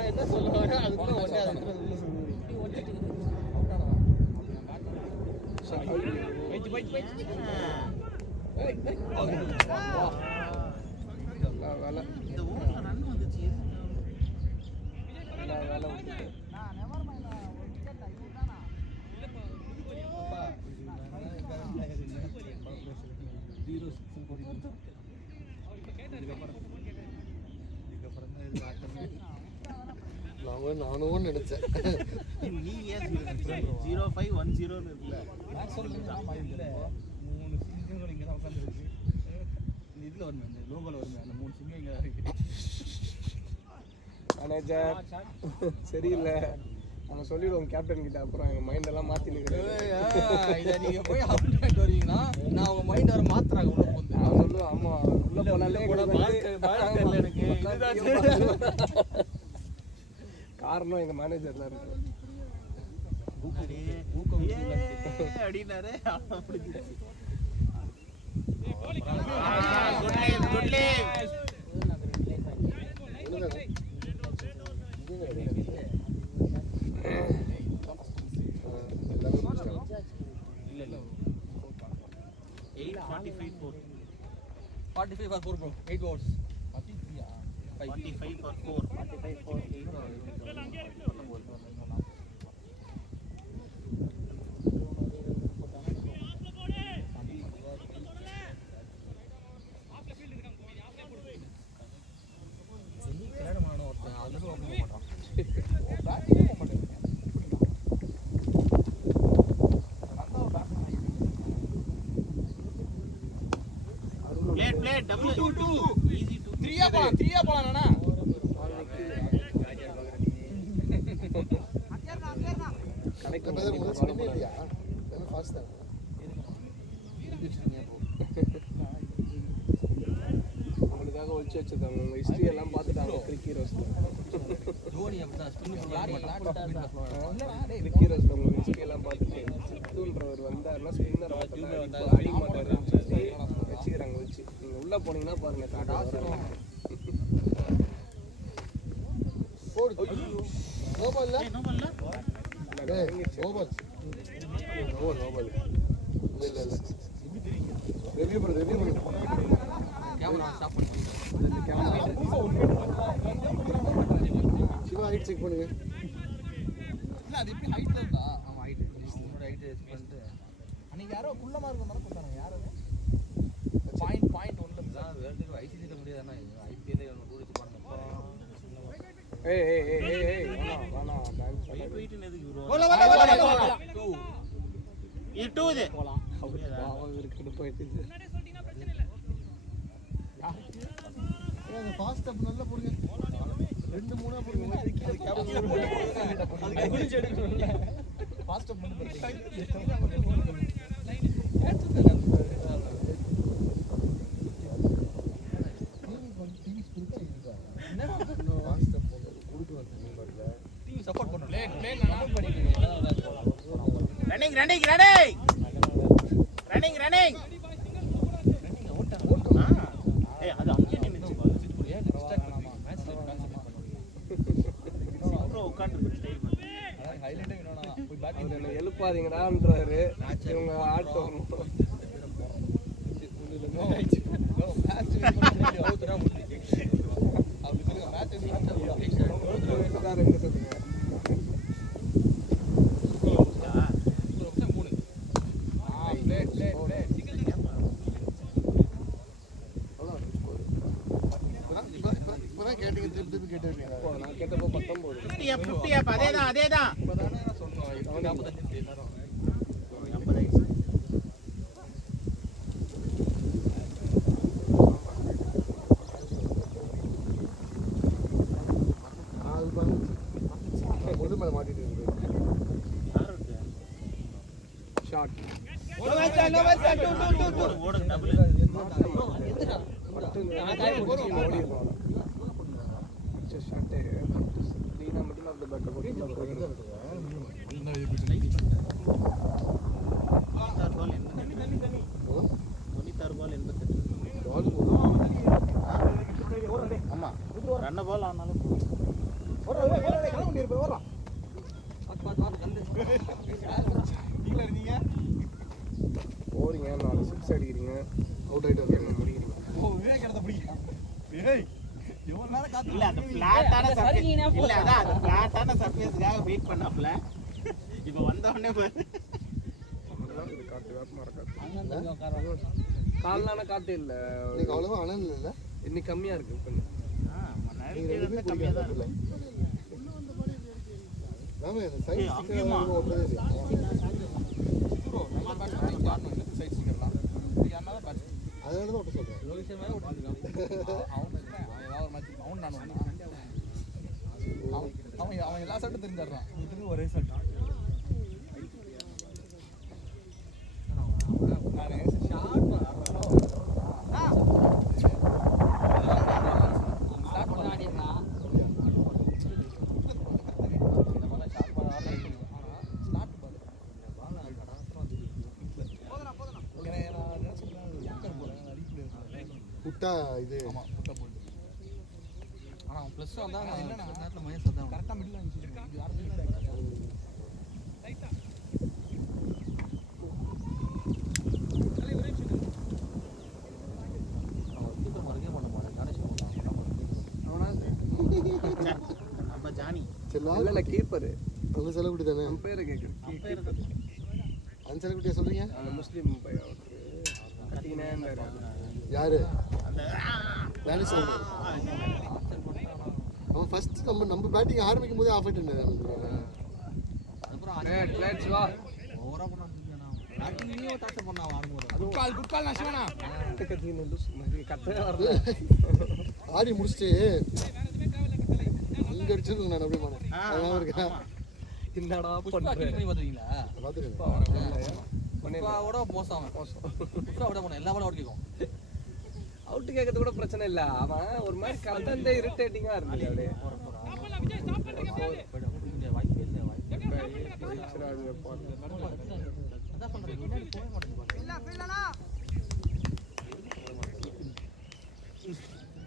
என்ன சொல்லுவாங்க அதுக்குள்ள ஒண்ணே அது இந்த ஊர்ல ரன் வந்துச்சு. வேலை விட்டுட்டு நானும் நினைச்சேன் நீ ஏன் 0510 இருக்குல்ல மூணு சிங்கங்கள் இங்கே தான் உட்காந்துருக்கு. இதில் வருமே இந்த லோகோவில் வருமே அந்த 3 சிங்கம் இங்கே தான் இருக்கு. மேனேஜர் சரியில்லை அவங்க சொல்லிடுவோம் கேப்டன் கிட்ட. அப்புறம் எங்கள் மைண்டெல்லாம் மாற்றி நிற்கிறேன். இதை நீங்கள் போய் அப்டேட் வரீங்கன்னா நான் அவங்க மைண்ட் வர மாத்துறாங்க உள்ள போகுது. நான் சொல்லுவேன் ஆமாம் உள்ளே போனாலே எனக்கு காரணம் எங்கள் மேனேஜர் தான் இருக்கு. அப்படின்னாரு இல்லை 45 for 4 bro. 8 hours. 43 45 for 4. 45 for Play double 2 easy 2 3 போலாம் நானா. கடைக்கு பிரதர் முதல்ல ஸ்பின் இல்லையா அது ஃபாஸ்ட் தான் உங்களுக்காக ஒழிச்சு வச்சிருக்காங்க. உங்கள் ஹிஸ்ட்ரி எல்லாம் பார்த்துட்டாங்க. கிரிக்கி ரோஸ்ல தோனி அப்படிதான் ஸ்பின் கிரிக்கி ரோஸ்ல உங்கள் ஹிஸ்ட்ரி எல்லாம் பார்த்துட்டு சித்துன்றவர் வந்தாருன்னா ஸ்பின்னர் அடிக்க மாட்டாருன்னு சொல்லி வச்சுக்கிறாங்க. வச்சு நீங்கள் உள்ளே போனீங்கன்னா பாருங்க. போடு நோபல்ல நோபல்ல நோபல் நோபல் இல்லை ரிவ்யூ பண்ணு கேமரா ஸ்டாப் பண்ணு. சிவா ஹைட் செக் பண்ணுங்க. இல்ல அது எப்படி ஹைட்ல இருந்தா அவன் ஹைட் அவனோட ஹைட் செக் பண்ணிட்டு அன்னைக்கு யாரோ குள்ளமா இருக்கறனால போட்டாங்க. யார் அது பாயிண்ட் 1ல தான் வேர்ல்டுக்கு ஐசிசில முடியாதுன்னா ஐபிஎல்ல இவங்க கூடிச்சு பாருங்க. ஏய் வேணா டான்ஸ் வெயிட் எதுக்கு ப்ரோ போல 2 இது 2 இது பாவம் இருக்குன்னு போயிட்டு அந்த ஃபாஸ்ட் அப் நல்லா போடுங்க. 2-3 போடுங்க. அது குடிச்சு எடுக்கணும்ல. ஃபாஸ்ட் அப் பண்ணி ஃபாஸ்ட் அப் போடுங்க. குடுத்து வந்து பாருங்க. டீம் சப்போர்ட் பண்ணு. ப்ளே நான் பண்ணிட்டேன். ரன்னிங் ஏய் அது அங்கே நின்னுச்சு ப்ரோ உட்கார்ந்து ஸ்டைல் ஹைலைட்டே வேணும்னா போய் பேட்டிங் அவர் என்ன எழுப்பாதீங்கடான்றாரு. இவங்க ஆட்டு வரணும். மேட்ச் அவுட்ரா முடிஞ்சு. அப்படி சொல்லுங்க மேட்ச் தான் ரெண்டு சொல்லுங்க. இப்பதான் கேட்டீங்க திருப்பி கேட்டீங்க. நான் கேட்டப்போ 19 50 அப்ப அதேதான் இப்பதானே நான் சொல்றேன் 45 எல்லாரும் 50 ஆயிடுச்சு அது பாருங்க. ஒண்ணு மேல மாட்டிட்டு இருக்கு. ஷார்ட் ஓடுங்க டபுள் ஷார்ட் க்ளீனா மட்டும் அந்த பேட்டை போட்டு பால் 88 ஆமா ரன்ன பால் ஆனாலும் போறீங்க 4 சிக்ஸ் அடிக்கிறீங்க அவுட் ஆயிட்டு என்ன முடிக்கிறீங்க. இல்ல அந்த ஃபிளாட்டான சர்ஃபேஸ் இல்ல அதான் அந்த ஃபிளாட்டான சர்ஃபேஸ்க்காக வெயிட் பண்ணாப்ல இப்போ வந்த உடனே பாரு இது காத்து வேப்பமா இருக்காது. கால்னான காத்து இல்ல இன்னைக்கு அவ்வளவா அனல் இல்ல. இன்னைக்கு கம்மியா இருக்கு கொஞ்சம். நீங்க ரெண்டுமே கம்மியா தான் குடிக்கல. நாம இந்த சைஸ் ஏய், அங்கேயுமா? ஸ்டிக்கர் ஓட்டறதே இல்ல. ப்ரோ நம்ம பேட்ச் கார்னர் லெஃப்ட் சைடு ஸ்டிக்கர்லாம் யாரனால பேட்ச் அதனால தான் ஓட்ட சொல்றேன். ரோஹித் சர்மா ஓட்டிருக்கான். அவன் ஏதாவது ஒரு மேட்ச் அவன் நான் அவன் எல்லா சட்டும் தெரிஞ்சிடறான். திரும்பி ஒரே சட்டம். புட்டா இது ஆமா புட்டா போட்டு. ஆனா அவன் ப்ளஸ் வந்தா என்னன்னா நேரத்துல மயஸ் வந்தா கரெக்டா மிடில் இருந்துச்சு. இது யாரும் ரைட்டா நம்ம ஜானி செல்லா இல்ல கீப்பர் அந்த செலகுட்டி தானே நம்ம பேரை கேக்குது அந்த செலகுட்டியா சொல்றீங்க? அந்த முஸ்லீம் பையன் கட்டினே யாரு அந்த வேலை சொல்றேன். அவன் ஃபர்ஸ்ட் நம்ம பேட்டிங் ஆரம்பிக்கும் போதே ஆஃப் ஆயிட்டு அதுக்கப்புறம் லெட்ஸ் வா ஓவரா பண்ணான். பேட்டிங்லயே டார்ச்சர் பண்ணான் ஆடும்போது. Good call நஷ்வனா. கத்தவே வரல. ஆடி முடிச்சுட்டு அங்க அடிச்சிருக்கேன் நான் அப்படியே மானேன். அதான் இருக்கா என்னடா புஷ்பா பண்ற கில் பண்ணி பாத்துறீங்களா? பாத்துருக்கேன். புஷ்பாவோட மோசம் அவன். புஷ்பாவோட போன எல்லா பாலும் அவுட் கேக்கும். அவுட் கேட்கறது கூட பிரச்சனை இல்ல. அவன் ஒரு மாதிரி கலந்தே இரிட்டேட்டிங்கா இருந்தது அப்படியே. வாய்ப்பே இல்ல வாய்ப்பே. அதான் சொல்றேன் முன்னாடி போக மாட்டேங்குது.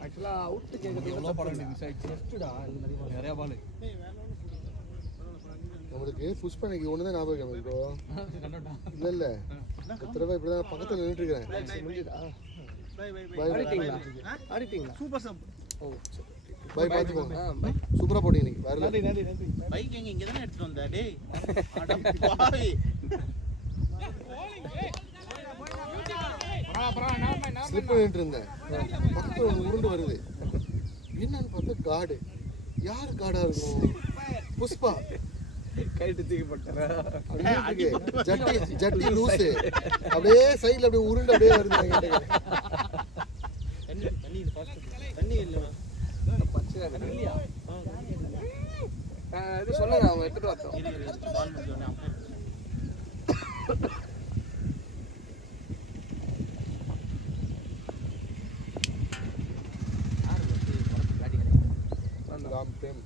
ஆக்சுவலா அவுட் கேட்கறது எவ்வளவு பால் மிஸ் ஆயிடுச்சு. ஜஸ்ட்டா நிறைய பால். நம்மளுக்கு புஷ் பண்ணிக்கு ஒண்ணுதான் ஞாபகம் ப்ரோ. கண்டோட்டா. இல்ல இல்ல இந்த தடவை இப்படிதான் பக்கத்துல நின்னுட்டு இருக்கேன். பை ஆடிட்டீங்களா? ஆடிட்டீங்களா? சூப்பர் சப். ஓ பை பாத்துக்கோங்க. பை. சூப்பரா போட்டீங்க நீங்க. வேற நன்றி நன்றி நன்றி. பைக் எங்க இங்க தானே எடுத்துட்டு வந்த டேய். அட பாவி. ஸ்லிப் பண்ணிட்டு இருந்தேன். பக்கத்துல ஒன்று உருண்டு வருது. என்னன்னு பார்த்தா காடு. யாரு காடா இருக்கும்? புஷ்பா. கைட்டு தூக்கி போட்டாரா? ஜட்டி லூசு. அப்படியே சைடுல அப்படியே உருண்டு அப்படியே வருது. தண்ணி இல்ல. பச்சை இல்லையா? இது சொல்லுங்க அவங்க எடுத்துட்டு வரட்டும். பால் முடிஞ்சோனே அவங்க ராம் பிரேம்.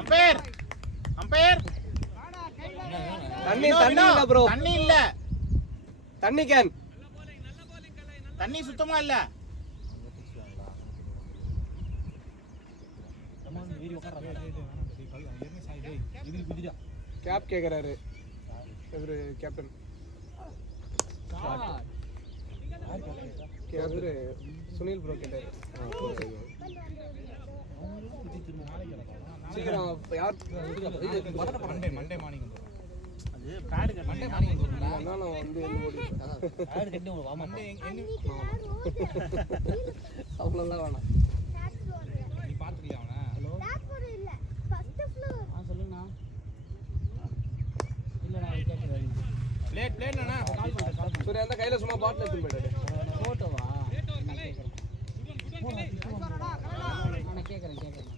அம்பையர் அம்பையர் தண்ணி தண்ணி இல்ல ப்ரோ. தண்ணி இல்ல. தண்ணி கேன். தண்ணி சுத்தமா இல்ல. கேப் கேக்குறாரு இவரு கேப்டன். இவரு சுனில் ப்ரோ கேட்டாரு. சீக்கிரம் யார் மண்டே மார்னிங் அது பேட் கட்ட மண்டே மார்னிங் நானும் வந்து ஓடி பேட் கட்டி உங்களுக்கு வாமா மண்டே அவ்வளோலாம் வேணாம். நீ பாத்துக்கலையா அவனை? சொல்லுங்கண்ணா. இல்லைண்ணா கேட்குறேன். பிளேட் நானா சரி அந்த கையில சும்மா பாட்டில் எடுத்து போயிட்டாரு. ஃபோட்டோவா? நான் கேட்குறேன். நான் கேட்குறேன்.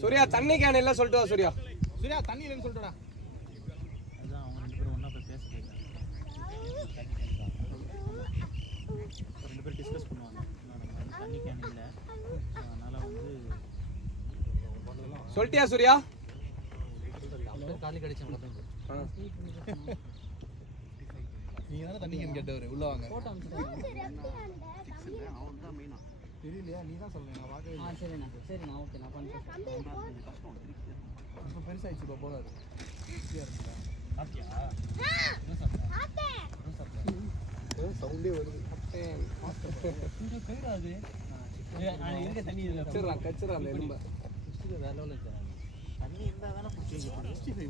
சூர்யா தண்ணி கேன் இல்ல சொல்லிட்டு வா சூர்யா. சூர்யா தண்ணி இல்லைன்னு சொல்லிட்டுடா. அதான் அவங்க ரெண்டு பேரும் ஒண்ணா போய் பேச ரெண்டு பேரும் டிஸ்கஸ் பண்ணுவாங்க. தண்ணி கேன் இல்ல. அதனால வந்து சொல்லிட்டியா சூர்யா? காலி கடிச்சேன் நீங்க தானே தண்ணி கேன் கேட்டவர் உள்ள வாங்க. ஃபோட்டோ தெரியலையா? நீ தான் சொல்லுங்க. நான் பார்க்கவே சரிண்ணா ஓகே நான் பண்ணுறேன். இப்போ பெருசாயிடுச்சு. இப்போ போதாது. சவுண்டே வருது. கச்சிடலாம் கச்சிடலாம் அந்த எலும்பை. வேற லெவலில் இருக்கு. தண்ணி இருந்தா தானே பிடிச்சி வைக்க 65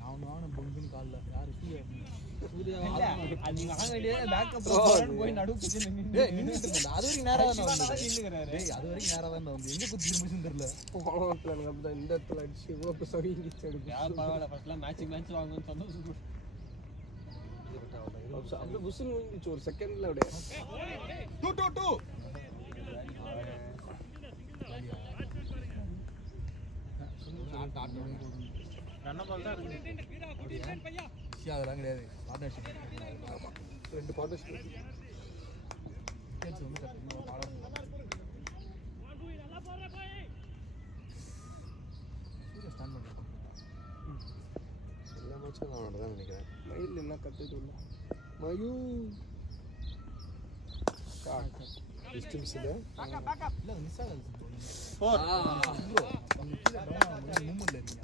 நான் நானும் பொங்கின்னு கால்ல யாரு சூர்யா அது நீங்க வாங்க வேண்டிய பேக்கப் போய் நடுவு பிடிச்சு டேய் நின்னுட்டு இருந்தா அது வரைக்கும் நேரா தான் வந்து டேய் அது வரைக்கும் நேரா தான் வந்து எங்க குத்தி திரும்பிச்சுன்னு தெரியல போனத்துல எனக்கு அப்படிதான் இந்த இடத்துல அடிச்சு இவ்வளோ சவிங்கிச்சு எடுக்கும் யார் பரவாயில்ல ஃபர்ஸ்ட்லாம் மேட்ச் வாங்குன்னு சொன்னோம் அப்படியே புஷுன்னு விழுந்துச்சு ஒரு செகண்ட்ல அப்படியே 2 ரன்ன பால் தான் இருக்கு அதெல்லாம் கிடையாது பார்ட்னர்ஷிப் ரெண்டு பார்ட்னர்ஷிப் கேட்ஸ் வந்து கரெக்டாக பாடம் சூர்யா ஸ்டாண்ட் பண்ணுறேன் எல்லா மேட்சும் நான் தான் நினைக்கிறேன். மயில் என்ன கற்றுட்டு இல்லை மயூ டிஸ்டன்ஸில் இல்லை அது மிஸ் ஆகாது ஃபோர் ப்ரோ அவங்க கீழே டவுன் மூமெண்ட்ல இருக்கீங்க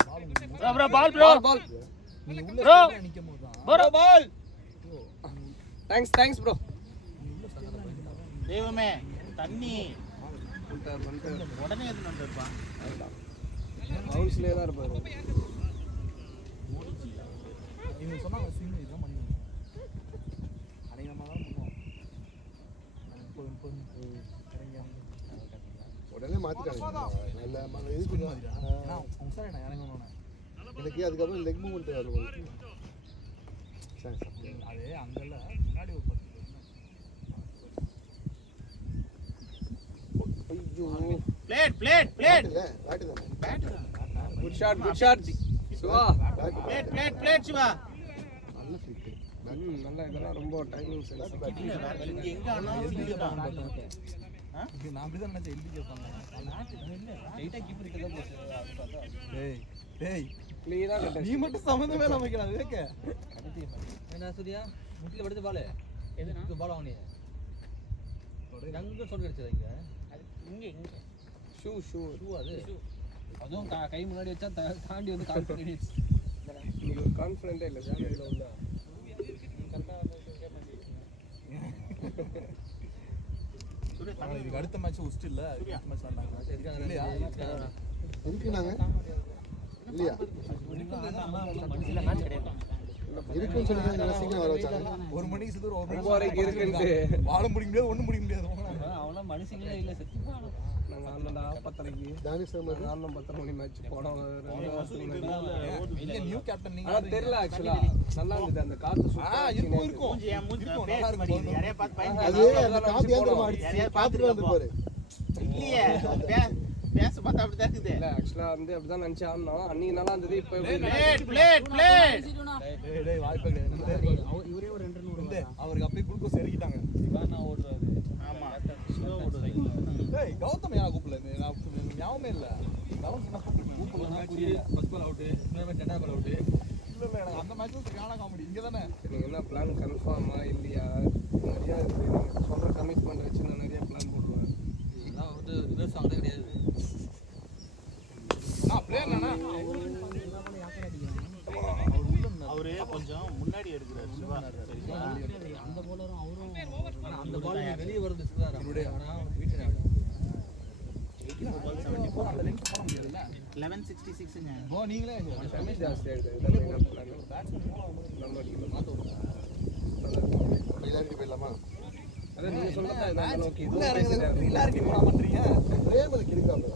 பால் ப்ரோ பால் நீங்க உள்ள நிக்கும் போது தான் ப்ரோ பால் தேங்க்ஸ் ப்ரோ தெய்வமே தண்ணி பண்ணிட்டு உடனே எதுன்னு வந்திருப்பான் ஹவுஸ்லேயே தான் இருப்பாரு இவங்க சொன்னாங்க ஸ்விம் இதெல்லாம் பண்ணுவோம் அநேகமாக தான் பண்ணுவோம் இப்போ இறங்கி உடனே மாற்றிட்டாங்க. நல்ல இது பண்ணுவாங்க. ஏன்னா அவங்க சார் நான் இறங்கணும்னு எனக்கு அதுக்கப்புறம் லெக் மூமெண்ட் வரும். சரி சரி. அது அங்கெல்லாம் முன்னாடி ஒரு 10 ஐயோ பிளேட் இல்லை பேட்டு தானே பேட் தான் good shot Siva played Siva நல்ல ஃபிளிக். நல்லா இதெல்லாம் ரொம்ப டைமிங் சென்ஸ் இல்ல வேற இங்க எங்க ஆனாலும் இங்க தான் இது நான் அப்படி தான் நினைச்சேன் எல்பி கேட்பாங்க லைட்டா கீப்பர் கிட்ட தான் போச்சு டேய் டேய் கிளியரா நீ கட்ட மட்டும் சம்மந்தமே இல்லாம வைக்கலாம் விவேக்க என்ன சூர்யா முட்டில படுத்து பால் எதுனா பால் வாங்கினே எங்க சொல் கிடைச்சது இங்க இங்க ஷூ ஷூ அது அதுவும் கை முன்னாடி வச்சா தாண்டி வந்து கால் பண்ணிடுச்சு இன்னைக்கு ஒரு கான்ஃபிடென்ட்டே இல்லை சார் இதில் உள்ள இதுக்கு அடுத்த மேட்ச் உஸ்ட் இல்ல அடுத்த மேட்ச் ஆடுறாங்க இல்லையா இருக்கு நாங்கள் இல்லையா இருக்குன்னு சொல்லி தான் நல்லா சீக்கிரம் வர வச்சாங்க. 1 மணிக்கு சுத்தூர் 1 மணி வரைக்கும் இருக்குன்ட்டு. வாழ முடிய முடியாது ஒண்ணும் முடிய முடியாது அவனா மனுஷங்களே இல்ல செத்து நாங்கள் ஆனந்தா 10:30 தானிஷ் சமர் ஆனந்தம் 10:30 மணி மேட்ச் போனோம் இல்ல நியூ கேப்டன் நீங்க ஆனால் தெரியல ஆக்சுவலா நல்லா இருந்தது அந்த காற்று இருக்கும் இருக்கும் மூஞ்சி என் மூஞ்சி இருக்கும், பேச நல்லா இருக்கும். மாட்டேங்குது யாரையா பார்த்து பயந்து அது அந்த காத்து ஏந்திரமா அடிச்சு பார்த்துட்டு வந்து பாரு. இல்லையே பேச பார்த்தா அப்படிதான் இருக்குது இல்லை ஆக்சுவலாக வந்து அப்படிதான் நினச்சி ஆடணும் அன்னைக்கு நல்லா இருந்தது இப்போ பிளேட் டேய் டேய் வாய்ப்பே கிடையாது இவரே ஒரு 2 ரன் இந்த அவருக்கு அப்படியே குளுக்கோஸ் இறக்கிட்டாங்க இவானா ஓடுறாரு ஆமா ஸ்லோ ஓடுறாரு டேய் கௌதம் யாரா கூப்பிடல இது நான் ஞாபகமே இல்ல கௌதம் சொன்னா கூப்பிடல புரியல ஃபர்ஸ்ட் பால் அவுட் இன்னொரு மேட்ச் ரெண்டாவது பால் அவுட் இல்ல இல்ல எனக்கு அந்த மேட்ச் சரியான காமெடி இங்க தானே நீங்கள் என்ன பிளான் கன்ஃபார்மா இல்லையா நிறையா இருக்குது நீங்கள் சொல்கிற கமிட்மெண்ட் வச்சு நான் நிறைய பிளான் போடுவேன் இதெல்லாம் வந்து ரிவர்ஸ் ஆனதே கிடையாது நான் பிளேயர் நானா அவரு கொஞ்சம் முன்னாடி எடுக்கிறாரு சிவா சரிங்களா அந்த போலரும் அவரும் ஆனா அந்த பால் வெளியே வருது சிவாரா ஆனா வீட்டு 74 அந்த லிங்க் போட முடியாதுல்ல 1166ங்க போ நீங்களே டேமேஜ் ஜாஸ்தி ஆகிடுது இதான் மெயினாக பிளான் நம்ம அடிக்கணும் விளையாடிட்டு போயிடலாமா? அதான் நீங்கள் சொல்கிறதா இதான் நோக்கி உள்ள இறங்குறது எல்லாருக்கும் போட மாட்டீங்க பிரேமலுக்கு இருக்காங்க.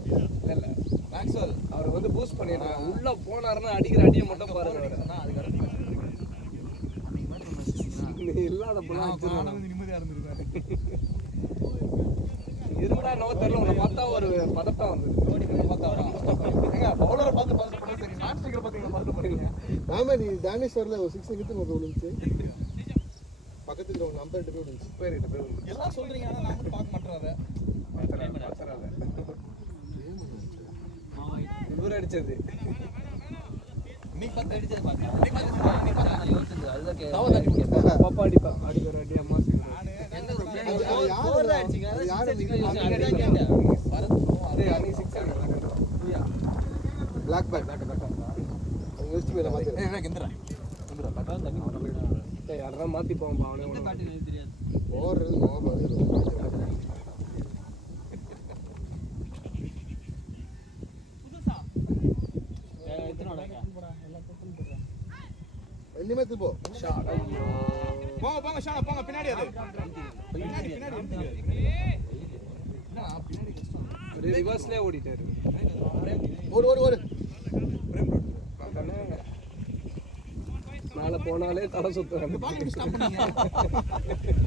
இல்லை இல்லை மேக்ஸ்வெல் அவர் வந்து பூஸ்ட் பண்ணிடுறாங்க உள்ள போனாருன்னா அடிக்கிற அடியை மட்டும் பாருங்க அவரை. சொன்னா அதுக்கு அடுத்த மேட்ச் அன்னைக்கு மேட்ச் நீ இல்லாத போலாம் ஆனந்த் நிம்மதியா இருந்திருக்காரு இருந்தா நோ தெரியல உன்னை பார்த்தா ஒரு பதட்டம் வந்து ஏங்க பவுலரை பார்த்து பார்த்து சரி மேட்ச் ஸ்டிக்கர் பாத்தீங்களா பார்த்து பண்ணீங்க ஆமா நீ தானிஷ் வரல ஒரு 6 கிட்ட நோக்க விழுந்துச்சு. பக்கத்துல ஒரு நம்பர் எடுத்து விழுந்துச்சு. போயிட்டு போய் எல்லாம் சொல்றீங்க ஆனா நான் மட்டும் பார்க்க மாட்டேன் பத்தராத இவர் அடிச்சது இன்னைக்கு பார்த்து அடிச்சது பார்த்தா யோசிச்சது அதுதான் பாப்பா அடிப்பா அடிக்கிற அடி அம்மா அது யாரு அது யாரு அன்னைக்கு சிக்ஸ் பிளாக் பேக் அவங்க வெஸ்ட் மேல மாத்தி யாரா மாத்தி போவான் அவனே தெரியாது ஓடுறது நோபாது. எத்தனை இனிமே திருப்போ போங்க போங்க ஷானா போங்க பின்னாடி அது பின்னாடி ரிவர்ஸ்லேயே ஓடிட்டாரு. ஓடு ஓடு ஓடு மேலே போனாலே தலை சுத்துறாங்க. பால் எப்படி ஸ்டாப் பண்ணீங்க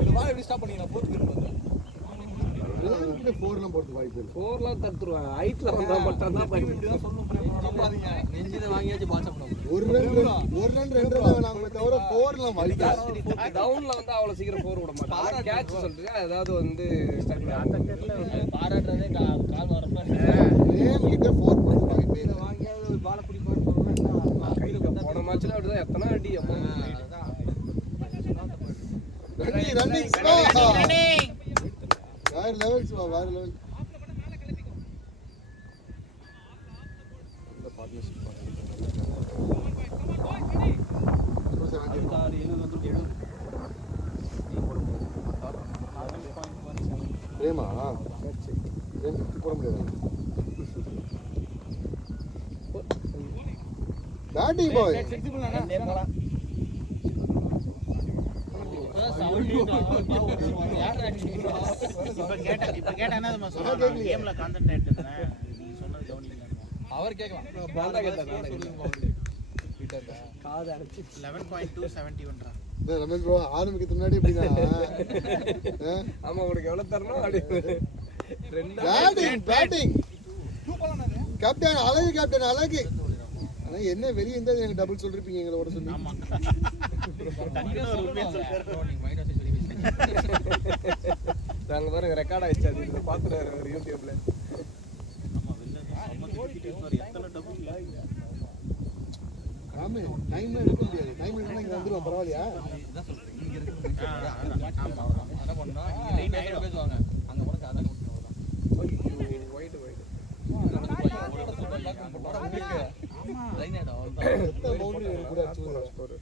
இந்த பால் எப்படி ஸ்டாப் பண்ணீங்க நான் 4th பீரியட் ஃபோர்லாம் போட்டு வாய்ப்பு இல்லை. 4லாம் தடுத்துருவாங்க. ஹைட்ல வந்தா மட்டும் தான் பண்ணி. இப்படி தான் சொல்லணும் நம்பாதீங்க நெஞ்சில வாங்கியாச்சு பால் சாப்பிடுவோம் ஒரு ரன் 2 ரன் நாங்க தவிர ஃபோர்லாம் வாய்ப்பு இல்லை. டவுன்ல வந்து அவ்வளவு சீக்கிரம் 4 விட மாட்டாங்க. கேட்ச் சொல்றீங்க ஏதாவது வந்து பாராட்டுறதே கால் வரப்ப பிரேம் கிட்ட 4 போட்டு வாய்ப்பே இல்லை. வாங்கியாவது ஒரு பாலை பிடிப்பான்னு சொல்லுவேன் கையில போன மேட்ச்ல அப்படிதான் எத்தனை அடி அம்மா. ரன்னிங் வேற லெவல்ஸ் வா வேற லெவல். இந்த பார்ட்னர்ஷிப் பிரேமா பிரேம் 50 போட முடியாது. பேட்டிங் பாய் இப்ப கேட்டா என்ன தெரியுமா சொல்றாங்க? கேம்ல கான்சென்ட்ரேட் பண்ணு. நீ சொன்னது கவனிக்கல. அவர் கேட்கலாம் பாண்டா கேட்டா காது அடைச்சி 11.271 ரமேஷ் ப்ரோ ஆரம்பிக்கிறதுக்கு முன்னாடி எப்படின்னா ஆமா உனக்கு எவ்வளவு தரணும் அப்படி பேட்டிங் கேப்டன் அழகு கேப்டன் அழகு. ஆனா என்ன வெளியே இருந்தா எனக்கு டபுள் சொல்லிருப்பீங்க எங்களோட சொல்லி. ஆமா டக்குனு ஒரு உண்மையை சொல்றாரு. நீங்க மைனஸ் சொல்லி நாங்க பாருங்க ரெக்கார்ட் ஆயிடுச்சு. அது இதை பாத்துறாரு ஒரு யூடியூப்ல. ஆமா வெளில சம கிரிக்கெட் எத்தனை டபுள் ஆமா டைம் எடுக்க முடியாது. டைம் எடுத்தா இங்க வந்துருவோம் பரவாயில்லையா? இதான் சொல்றேன் இங்க இருக்கு ஆமா என்ன பண்ணா லைன் ஆயிடு பேசுவாங்க அங்க போறதுக்கு அதான் வைட் வைட் லைன் ஆயிடும் அவ்வளவுதான் எத்தனை பவுண்டரி எனக்கு கூட அடிச்சு ஸ்கோர்.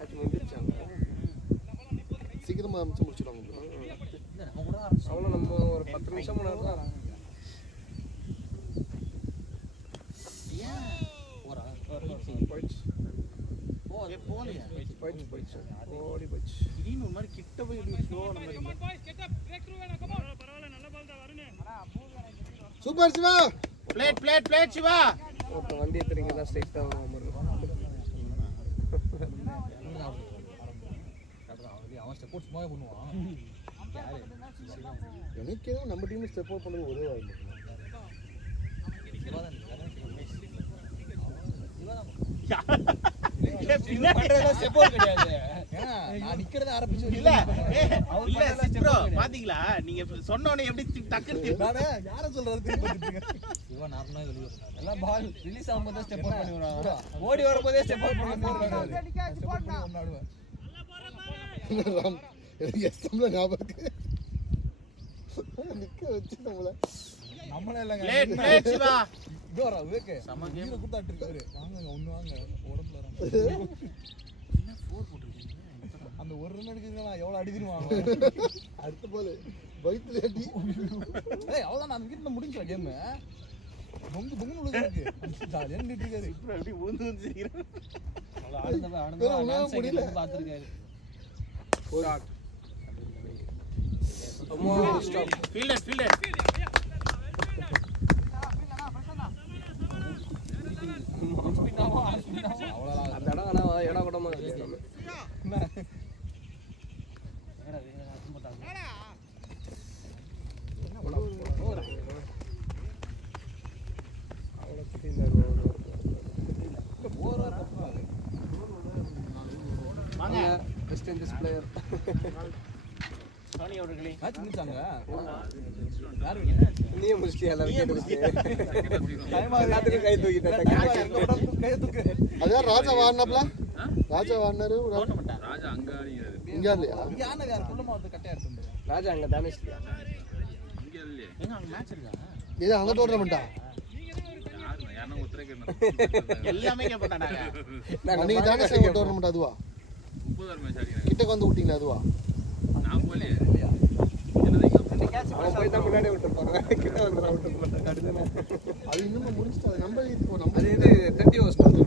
அது முடிஞ்சிருச்சாங்க. சீக்கிரமா அமைச்சு முடிச்சிடுவாங்க. நம்ம கூட ஆரம்பிச்சோம் அவ்வளோ நம்ம ஒரு 10 நிமிஷம் முன்னாடி போறா போயிடுச்சு போலியா போயிடுச்சு ஓடி போயிடுச்சு. திடீர்னு ஒரு மாதிரி கிட்ட போய் இப்படி ஸ்லோவா நம்ம சூப்பர் சிவா. பிளேட் சிவா. ஒருத்தன் வண்டி எடுத்துறீங்க தான் ஸ்ட்ரைட்டாக வரும். அவன் ஸ்டெப் சும்மாவே பண்ணுவான் யாரு எனக்கு ஏதோ நம்ம டீம் ஸ்டெப் அவுட் பண்ணது ஒரே வாய்ப்பு. பாத்தீங்களா நீங்க சொன்ன உடனே எப்படி டக்குன்னு யார சொல்றது இவன் நார்மலா வெளிய வரான் எல்லாம் பால் ரிலீஸ் ஆகும்போது ஸ்டெப் அவுட் பண்ணி வரான் ஓடி வரும்போதே ஸ்டெப் அவுட் பண்ணி வரான் ராம் எனக்கு எஸ்எம்ல ஞாபகம் இருக்கு. நிக்க வச்சு நம்மளே இல்லங்க பிளேட் சிவா. இதோ வரா விவேக் சம கேம் ஹீரோ கூட்டாட்டு இருக்காரு வாங்க ஒண்ணு வாங்க உடம்புல என்ன 4 போட்டுருக்கீங்க அந்த ஒரு ரன் அடிக்கிறதுனா எவ்வளவு அடிச்சிருவாங்க அடுத்த பால் வயித்துல அடி. ஏய் அவ்வளவுதான் நான் விக்கெட்ல முடிஞ்சா கேம் பொங்கு பொங்கு உள்ள இருக்கு ஜாலியா நின்னுட்டு இருக்காரு இப்போ எப்படி ஊந்து வந்து சிரிக்கிறான். முடியல. பார்த்துருக்காரு. ஃபீல்டர் அவ்வளவுதான் அந்த இடம் ஆனால் இடம் கூடமா இருக்கு. அவ்வளோ வாங்க வெஸ்ட் இண்டீஸ் பிளேயர் சோனி அவர்களே மேட்ச் முடிச்சாங்க யாரு நீயே முடிச்சிட்டியா எல்லாத்துக்கும் கை தூக்கிட்டேன். கைய தூக்கு அதான் ராஜா வாடினாப்ல. ராஜா வாடினாரு ராஜா அங்க ஆடிக்கிறாரு. இங்க இல்லையா? இங்க ஆனது யார் குள்ளமா வந்து கட்டையா எடுத்துட்டு ராஜா அங்கே தானே இங்க இல்லையே எங்க அங்க மேட்ச் இருக்கா இது அங்க டோர்னமெண்டா? யாரோ உத்தரே எல்லாமே கேப்பட்டாடா அன்னைக்கு தானே சார் டோர்னமெண்ட் அதுவா? 30 மேட்ச் ஆடிக்கிறாங்க. கிட்டக்கு வந்து விட்டீங்களா அதுவா? நான் போலயே என்னது அவன் போய் தான் முன்னாடி விட்டுருப்பாங்க கிட்ட வந்து விட்டு மாட்டாங்க அடுத்தானே அது இன்னும் முடிச்சுட்டு அது நம்ம இப்போ நம்ம அது இது 30 ஹவர்ஸ் போயிட்டு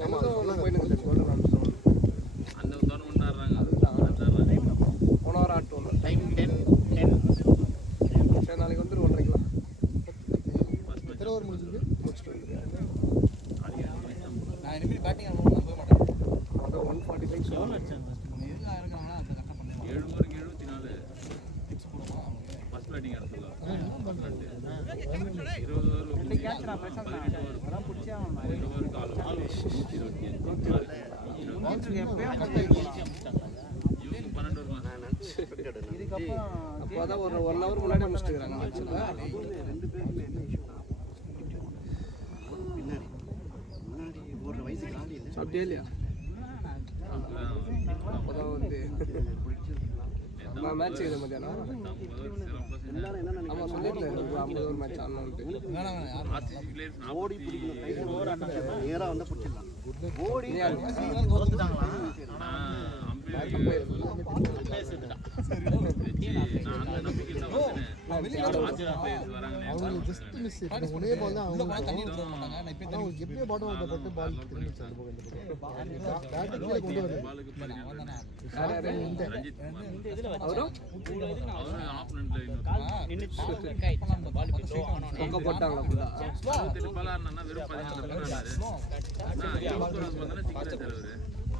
நம்ம போயிட்டு சொல்கிறேன் அந்த டோர்னமெண்ட் ஆடுறாங்க போன வாரம் ஆட்டோம் டைம் 10 சரி நாளைக்கு வந்து 1:30க்கலாம் எத்தனை ஓவர் முடிஞ்சிருக்கு முடிச்சுட்டு வந்துருக்கேன் நான் இனிமேல் பேட்டிங் ஆட போக மாட்டேன் அதான் 145 எவ்வளோ அடிச்சாங்க எதுக்காக இருக்கிறாங்களா அதை கரெக்டாக பண்ணுவாங்க 7 ஓவருக்கு 74 டிப்ஸ் போடுமா அவங்களுக்கு ஃபர்ஸ்ட் பேட்டிங் ஆட சொல்லலாம் 20 ஓவர் ரெண்டு கேட்ச் நான் பிரச்சனை அதெல்லாம் பிடிச்சே ஆகணும் 20 ஓவருக்கு ஆள் 25 எப்பயும் இவங்க 12 ஓவர் இதுக்கப்புறம் அப்போ அதான் ஒரு 1 ஹவர் முன்னாடி முடிச்சுட்டுருக்காங்க ரெண்டு பேருமே என்ன இஷ்யூ பின்னாடி முன்னாடி ஒரு வயசுக்கு ஆடி இல்லை சாப்பிட்டே இல்லையா அப்போதான் வந்து நான் மேட்ச் செய்த மத்தியானம் ஆமாம் சொல்லியிருந்தேன் 50 ஓவர் மேட்ச் ஆடணும்ட்டு ஓடி பிடிக்கணும் டைம் ஓவர் நேராக வந்து பிடிச்சிடலாம் ஓடி அவங்களுக்கு ஜஸ்ட் மிஸ் ஒரே பால் தான் அவங்களுக்கு எப்படியோ பாட்டம் ஓட்ட பட்டு பால் திரும்பிச்சு அந்த பக்கம் இந்த பக்கம் பேட்டிங் கொண்டு வருது அவரும் பக்கம் போட்டாங்களா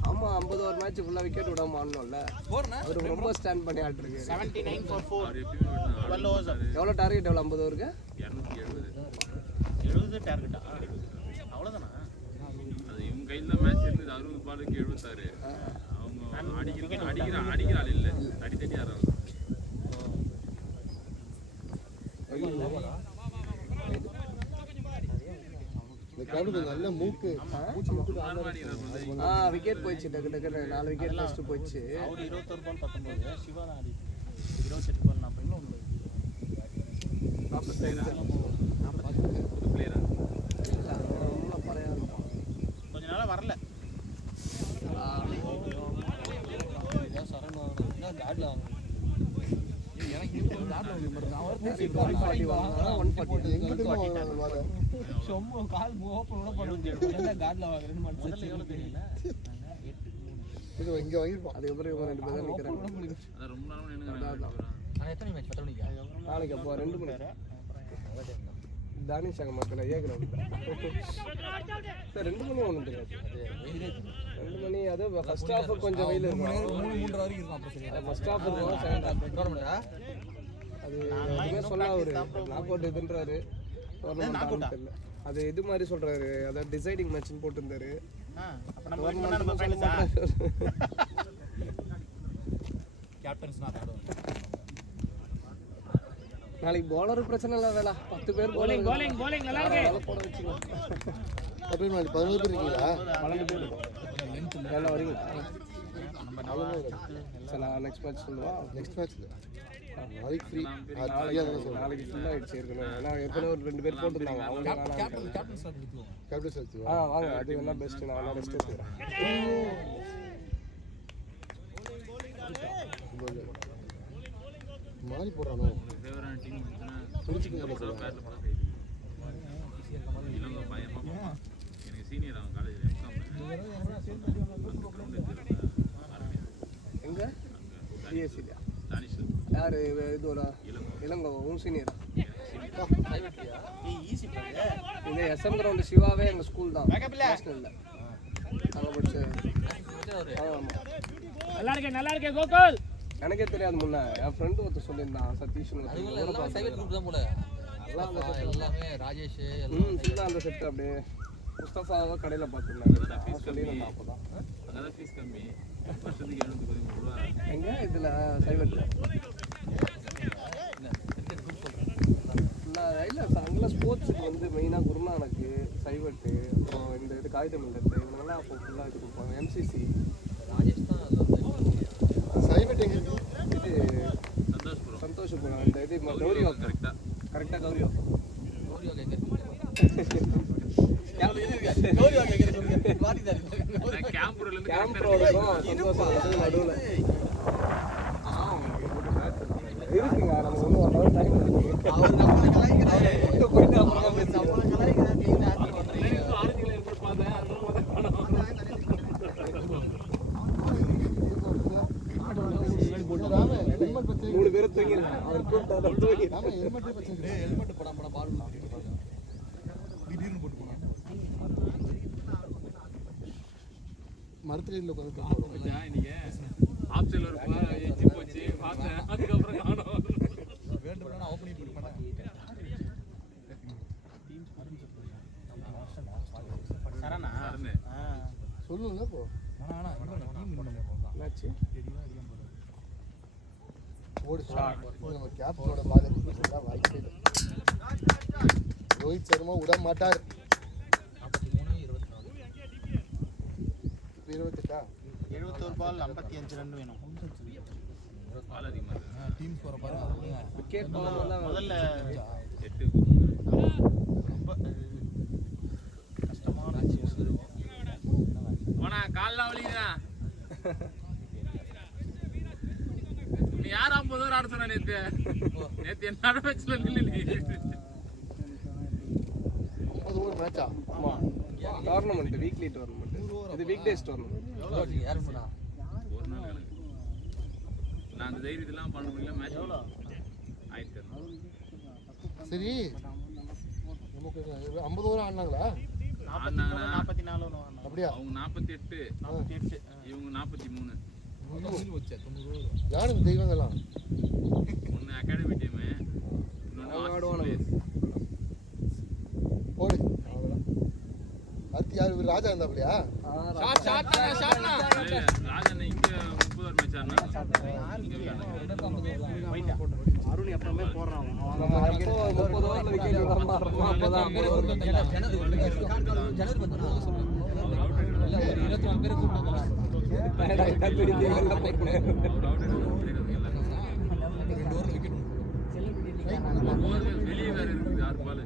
ஆமா 50 ஓவர் மேட்ச் ஃபுல்லா விக்கெட் விடாம ஆடணும்ல அவர் ரொம்ப ஸ்டாண்ட் பண்ணி ஆடிருக்கு 79 for 4 12 overs எவ்வளவு டார்கெட் எவ்வளவு 50 ஓவருக்கு 70 டார்கெட்டா அவ்வளவுதானா அது இவங்க கையில மேட்ச் இருந்தது 60 பாலுக்கு 76 அவங்க அடிக்கிற ஆள் இல்ல அடி தட்டி ஆடுறாங்க இந்த கிரவுண்ட் நல்ல மூக்கு மூச்சு விட்டு விக்கெட் போயிடுச்சு டக்கு டக்குன்னு 4 விக்கெட் ஃபர்ஸ்ட் போயிடுச்சு அவர் 21 பால் 19 சிவா தான் ஆடி 28 பால் 40 பிளேயரா கொஞ்ச நாளா வரல எங்க தெரியுமா வர இது இங்க வாங்கிருப்போம் அதுக்கப்புறம் இவங்க 2 பேர் தான் நிற்கிறாங்க அதான் ரொம்ப நாள் நினைக்கிறேன் நாளைக்கு அப்போ 2 மணி தானிஷ் அங்கே மக்கள் ஏற்கிறோம் சார் 2 மணி ஒன்றும் தெரியாது 2 மணி அது ஃபர்ஸ்ட் ஹாஃப் கொஞ்சம் வெயில் இருக்கும் 3 வரைக்கும் இருக்கும் அப்போ சரி ஃபர்ஸ்ட் ஹாஃப் இருக்கும் செகண்ட் ஹாஃப் அது எதுவுமே சொல்ல அவரு நாக் அவுட் இதுன்றாரு டோர்னமெண்ட் தெரியல அது இது மாதிரி சொல்றாரு அதாவது டிசைடிங் மேட்ச்னு போட்டிருந்தாரு அப்ப நம்ம வெயிட் பண்ணா நம்ம ஃபைனல்ஸா கேப்டன்ஸ் நான் ஆடுவோம் நாளைக்கு bowler பிரச்சனை இல்ல வேலை 10 பேர் bowling நல்லா இருக்கு போட வச்சுக்கோ அப்படி நாளைக்கு 11 பேர் இருக்கீங்களா 12 பேர் இருக்கும் நல்லா வரீங்க சரி நான் நெக்ஸ்ட் மேட்ச் சொல்லுவா நெக்ஸ்ட் மேட்ச்ல நாளைக்கு ஃப்ரீ நாளைக்கு ஃபுல்லாக ஆயிடுச்சு ஏற்கனவே ஏன்னா ஏற்கனவே ஒரு 2 பேர் போட்டுருந்தாங்க அவங்க கேப்டன் சேர்த்து வாங்க அது எல்லாம் பெஸ்ட் நான் எல்லாம் ரெஸ்ட் எடுத்துக்கிறேன் மாறி போடுறானோ ஃபேவரட் டீம் புரிஞ்சுக்க பேட்ல போட இலங்கை பயமா போவான் எனக்கு சீனியர் அவன் காலேஜ்ல எங்க சிஎஸ்சியா தானிஷ் யார் இதோட இளங்கோ உன் சீனியரா ஈஸி பண்ணு இந்த எஸ்எம் கிரவுண்டு சிவாவே எங்கள் ஸ்கூல் தான் நேஷனலில் அங்கே படிச்சு ஆமாம் நல்லா இருக்கே கோகுல் எனக்கே தெரியாது முன்ன என் ஃப்ரெண்டு ஒருத்தர் சொல்லியிருந்தான் சதீஷ்னு சைபர் குரூப் தான் போல எல்லாமே ராஜேஷ் ஃபுல்லாக அந்த செட்டு அப்படியே முஸ்தஃபாவை கடையில் பார்த்துருந்தாங்க அவன் சொல்லியிருந்தான் அப்போ தான் அதான் ஃபீஸ் கம்மி வருஷத்துக்கு 713 ரூபா எங்கே இதில் சைபரில் இல்லை அங்கே ஸ்போர்ட்ஸுக்கு வந்து மெயினாக குருநானக்கு சைவட்டு அப்புறம் இந்த இது காகிதமில் இருக்குது இவங்கெல்லாம் அப்போ ஃபுல்லாக இது கொடுப்பாங்க எம்சிசி ராஜேஷ் தான் சைவட் எங்க இருக்கு இது சந்தோஷ்புரம் சந்தோஷபுரம் இந்த இது கௌரி வாக்கம் கரெக்டாக கௌரி வாக்கம் கேம்ப் ரோடுக்கும் சந்தோஷம் நடுவில் இருக்குங்க அவர் நம்மளை கலாய்க்கிறாரு. போயிட்டு அப்புறமா அவர் பேசுறேன். நம்மளை கலாய்க்கிறாரு. நீங்க ஆக்ட் பண்றீங்க. ராமே, helmet வச்சு 3 பேரை தூங்கிருக்கேன். அவர் கூப்பிட்டாரு தூங்கி. ராமே, helmet ஏ வச்சிருக்கேன். டேய், ஹெல்மெட் போடாம பால் திடீர்னு போட்டு போனான். மரத்துல உட்காந்து வேண்டும்னா ஓப்பனிங் பண்ணி பண்ணாங்க. சரணா சொல்லுங்க இப்போ ஆனா டீம் என்னாச்சு? ஓடு நம்ம கேப்டனோட பாதம் வாய்ப்பு இல்லை. ரோஹித் சர்மா விட மாட்டார். 28 71 பால் 55 ரன் வேணும். டீம் ஸ்கோரை பாருங்க. விக்கெட் போனதால தான் முதல்ல ரொம்ப கஷ்டமான கால்லாம் வலிக்குதா நீ யார் 50 ஓவர் ஆட சொன்ன நேத்து என்னோட மேட்ச்ல நில்லு 50 ஓவர் மேட்சா? ஆமா. Tournament, weekly tournament. இது வீக் டேஸ் டோர்னமெண்ட். எவ்வளோ யார் பண்ணா? ஒரு நாள் கணக்கு நான் அந்த தைரியத்தெல்லாம் பண்ண முடியல மேட்ச் எவ்வளோ ஆயிடுச்சு சரி நமக்கு 50 ஓவர் ஆடினாங்களா? 44 அப்படியா? அவங்க 48 இவங்க 43 வச்சா 90 யாருங்க தெய்வங்கள்லாம்? ஒன்று அகாடமி டீமு இன்னொன்று ஆடுவானுங்க. போடு அவ்வளோதான். அடுத்து யார்? இவர் ராஜா இருந்தாப்லையா? ராஜன் இங்க 30 ஓவர் மேட்ச் ஆடினா அருண் எப்பவுமே போடுறான் நம்ம எப்போ 30 ஓவர்ல விக்கெட் விடாம ஆடுறோமோ அப்பதான் 50 ஓவர் டயர்ட் ஆயிட்டா பிடிக்க வெளில போயிட்டேன். வெளியே வேற இருக்குது 6 பால்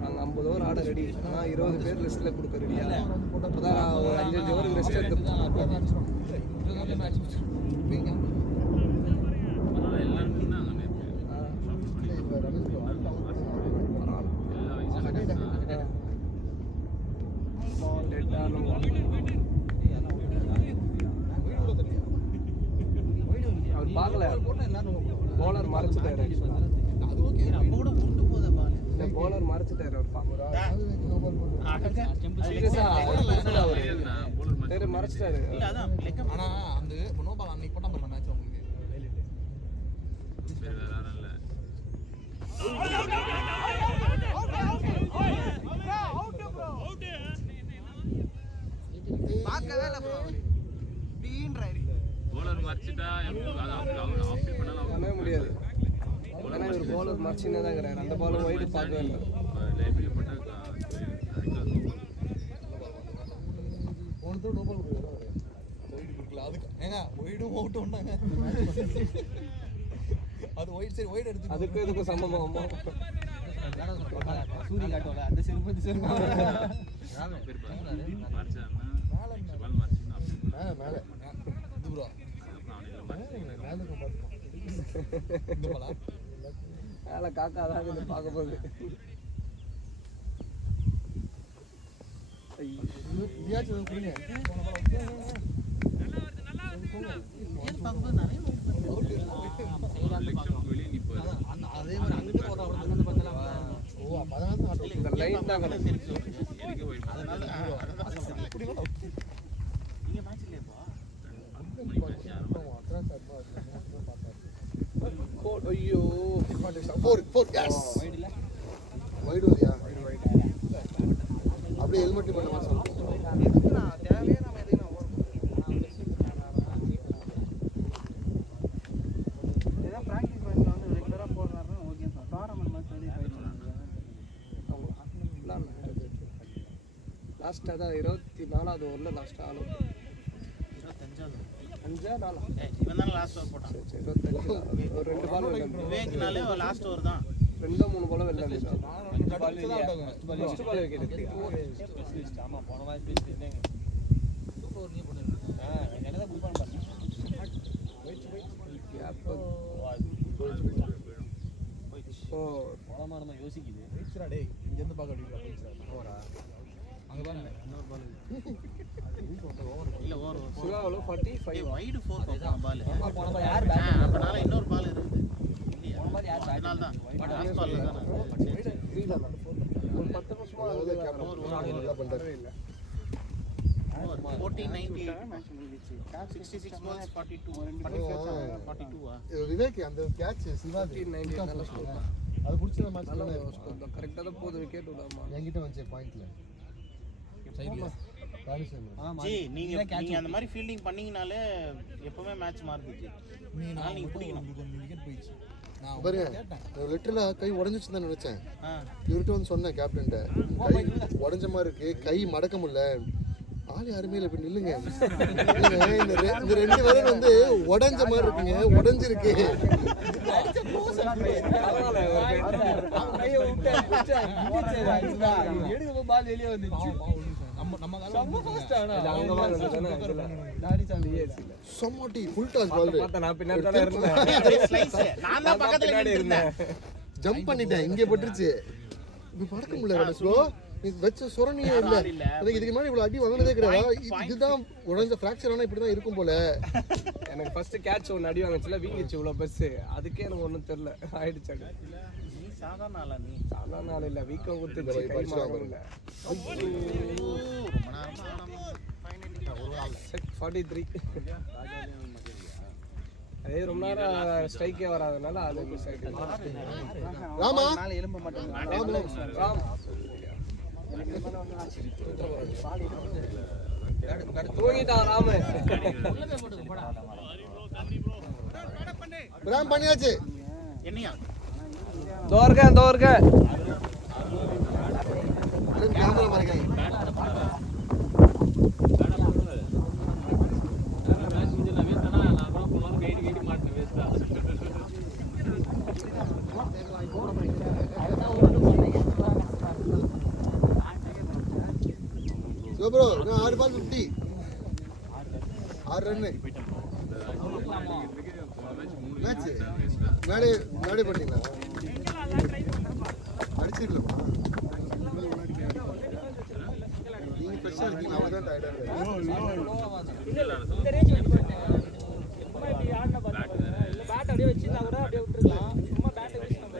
நாங்கள் 50 ஓவர் ஆட ரெடி. ஆனால் 20 பேர் லிஸ்ட்டில் கொடுக்க ரெடியா? அப்போதான் ஒரு 5 ஓவருக்கு ரெஸ்ட் எடுத்துப்போம். எல்லாரும் சொன்னாங்க நேற்று அவர் பார்க்கல, போலர் மறைச்சிட்டாரு. அது ஓகே. நம்ம கூட உருண்டு போதே பால். இந்த போலர் மறைச்சிட்டாரு அவர் பார்க்கல. சரி மறைச்சிட்டாரு. ஆனா அந்த நோ பால் அன்னைக்கு போட்டா பாருங்க மேட்ச் உங்களுக்கு. வேற யாரும் இல்லை பார்க்கவே இல்ல ப்ரோ. டீன்றாரு. போலர் மறைச்சிட்டா அவர் ஆஃப் பண்ணாலும் பண்ணவே முடியாது. ஏன்னா இவர் போலர் மறைச்சினே தான் இருக்கிறாரு. அந்த பாலும் ஒயிட் பார்க்கவே இல்லை. லைஃப்ல போட்டா ஒன்று நோ பால் கொடுக்குறா. ஒயிட் கொடுக்கல அதுக்கு. ஏங்க ஒயிடும் அவுட் வந்தாங்க. அது ஒயிட் சரி ஒயிட் எடுத்து அதுக்கும் இதுக்கும் சம்பவமா? சூரி காட்டோல அந்த செருப்பு இந்த செருப்பு. மேலே மேலே இது ப்ரோ. மேலே பார்த்துக்கோம். இந்த பாலா? மேலே காக்கா தான் இது பார்க்க போகுது. இதையாச்சும் கொடுங்க. வெளியே நிற்பது அதே மாதிரி அங்கிட்டு போறா அங்கிட்டு பார்த்தா ஓ அப்பதான் தான் ஆட்டோ. இந்த லைன் தான் கிடக்கு. எனக்கு போய் நீங்க மேட்ச் இல்லையா இப்போ அட்ராக்ட் ஆகுமா? ஐயோ 4 எஸ் வைடு வரியா? அப்படியே ஹெல்மெட் பண்ண மாதிரி சொல்லுங்க. தேவையே நம்ம எதையும் ஏதோ ப்ராக்டிஸ் மேட்ச்சில் வந்து ரெகுலராக போடுறாருன்னா ஓகே சார். டோர்னமெண்ட் மேட்ச் வந்து லாஸ்ட் அதான் 24வது ஓவரில் லாஸ்ட் ஆளு 25 5 இவன் தான் லாஸ்ட் ஓவர் போட்டான். 25 ஒரு 2 பால் வெளில விவேக்னாலே லாஸ்ட் ஓவர் தான் 2-3 பால் வெளில வந்துட்டான். ஃபர்ஸ்ட் பால் விக்கெட் எடுத்துட்டா. ஆமா போன மேட்ச் பேசிட்டேங்க. சூப்பர் நீ போடுங்க. என்னடா குட் பால் ஓ போலாமா யோசிக்குது போயிடுச்சுடா டேய் இங்கேருந்து பார்க்க அப்படிங்களா போயிடுச்சுடா ஓவரா அங்கே பாருங்க இன்னொரு பால் இல்ல ஓவர் சிவாவில் 45 வைடு 4 போப்பான் பால் போன பால் யார் அப்பனால இன்னொரு பால் இருக்குது இல்லையா பால் யார் அதனால தான் லாஸ்ட் பால்ல தான் ஒரு 10 நிமிஷமா அதாவது கேப்டன் நல்லா பண்றாரு. இல்லை 1498 66 balls 42 42 விவேக் அந்த கேட்ச் சிவா 1498 நல்ல ஸ்கோர் அது பிடிச்ச மேட்ச் நல்ல ஸ்கோர் தான் கரெக்டாக தான் போகுது விக்கெட் விடாமா என்கிட்ட வந்துச்சு பாயிண்ட்ல ஜி நீங்க அந்த மாதிரி ஃபீல்டிங் பண்ணீங்கனாலே எப்பவுமே மேட்ச் மாறுது நீங்க பிடிக்கணும் உங்களுக்கு ஒரு விக்கெட் போயிடுச்சு நான் பாருங்க கேட்டேன் லிட்டரலா கை உடஞ்சிச்சு தான் நினைச்சேன். ஆ இவர்கிட்ட வந்து சொன்னேன் கேப்டன்ட்ட கை உடஞ்ச மாதிரி இருக்கு, கை மடக்க முடியல. ஆள் யாருமே இல்லை, இப்ப நில்லுங்க. இல்லைங்க, இந்த ரெண்டு விரல் வந்து உடஞ்ச மாதிரி இருக்குங்க, உடஞ்சிருக்கு. பால் வெளியே வந்துச்சு நம்ம சொம்மாட்டி ஃபுல் டாஸ் பால் நான் பின்னாடி தானே இருந்தேன் ஸ்லைஸ் நான் தான் பக்கத்துல இருந்தேன் ஜம்ப் பண்ணிட்டேன், இங்கே பட்டுருச்சு. இப்ப பறக்க முடியல ஸ்லோ வச்ச சொரணியே இல்ல. எனக்கு இதுக்கு முன்னாடி இவ்வளவு அடி வாங்கினதே கிடையாது. இதுதான் உடஞ்ச ஃப்ராக்சர் ஆனா இப்படிதான் இருக்கும் போல. எனக்கு ஃபர்ஸ்ட் கேட்ச் ஒன்று அடி வாங்கிச்சுல வீங்கிச்சு இவ்வளோ பஸ், அதுக்கே எனக்கு ஒன்றும் தெரியல ஆயிடுச்சு. அது நீ சாதாரண ஆளா நீ சாதாரண நாள் இல்லை, வீக்கம் குத்துச்சு, கை மாறும் இல்லை. ரொம்ப நேரமா செட் 43. அதே ரொம்ப நேரம் ஸ்ட்ரைக்கே வராதனால அது மிஸ் ஆகிடுச்சு. ராமா எலும்ப மாட்டேன் ராம் தூங்கிட்டான் ராமு. ராம் பண்ணியாச்சு. என்னையா தோர்க கேமரா மறைக்காங்க. ப்ரோ நான் 6 பால் 50 6 ரன் மேட்ச் மேடே பண்ணீங்களா அடிச்சிருக்கலாமா நீங்க ஃப்ரெஷ்ஷா இருக்கீங்க, அவங்க தான் டயர்டா இந்த ரேஞ்ச் வந்து சும்மா இப்படி ஆடின பாருங்க, இல்ல பேட் அப்படியே வச்சிருந்தா கூட அப்படியே விட்டுறலாம். சும்மா பேட்டை வச்சு நம்ம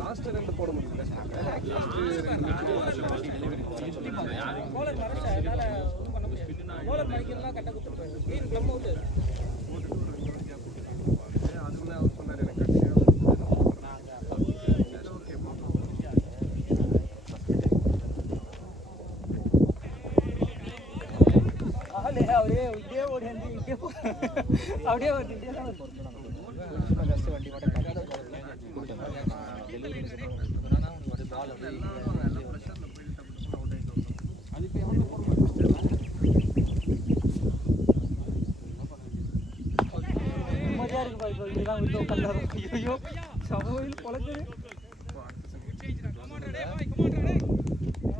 லாஸ்ட் ரெண்டு போட முடியல. போலர் வரல, அதனால ஒன்றும் பண்ண முடியாது. போலர் மணிக்கெல்லாம் கட்ட கொடுத்துருக்காரு. கிரீன் க்ளம் அவுட். அதுக்குள்ள அவர் சொன்னார் எனக்கு அப்படியே இப்படியே ஓடி வந்து இப்படியே அப்படியே வந்து இப்படியே தான் ஜஸ்ட் வண்டி ஓட மஜா இருக்கு. இப்போ இப்படிதான் விட்டு உட்காந்துரும். ஐயோ சமையல் பொழக்குது.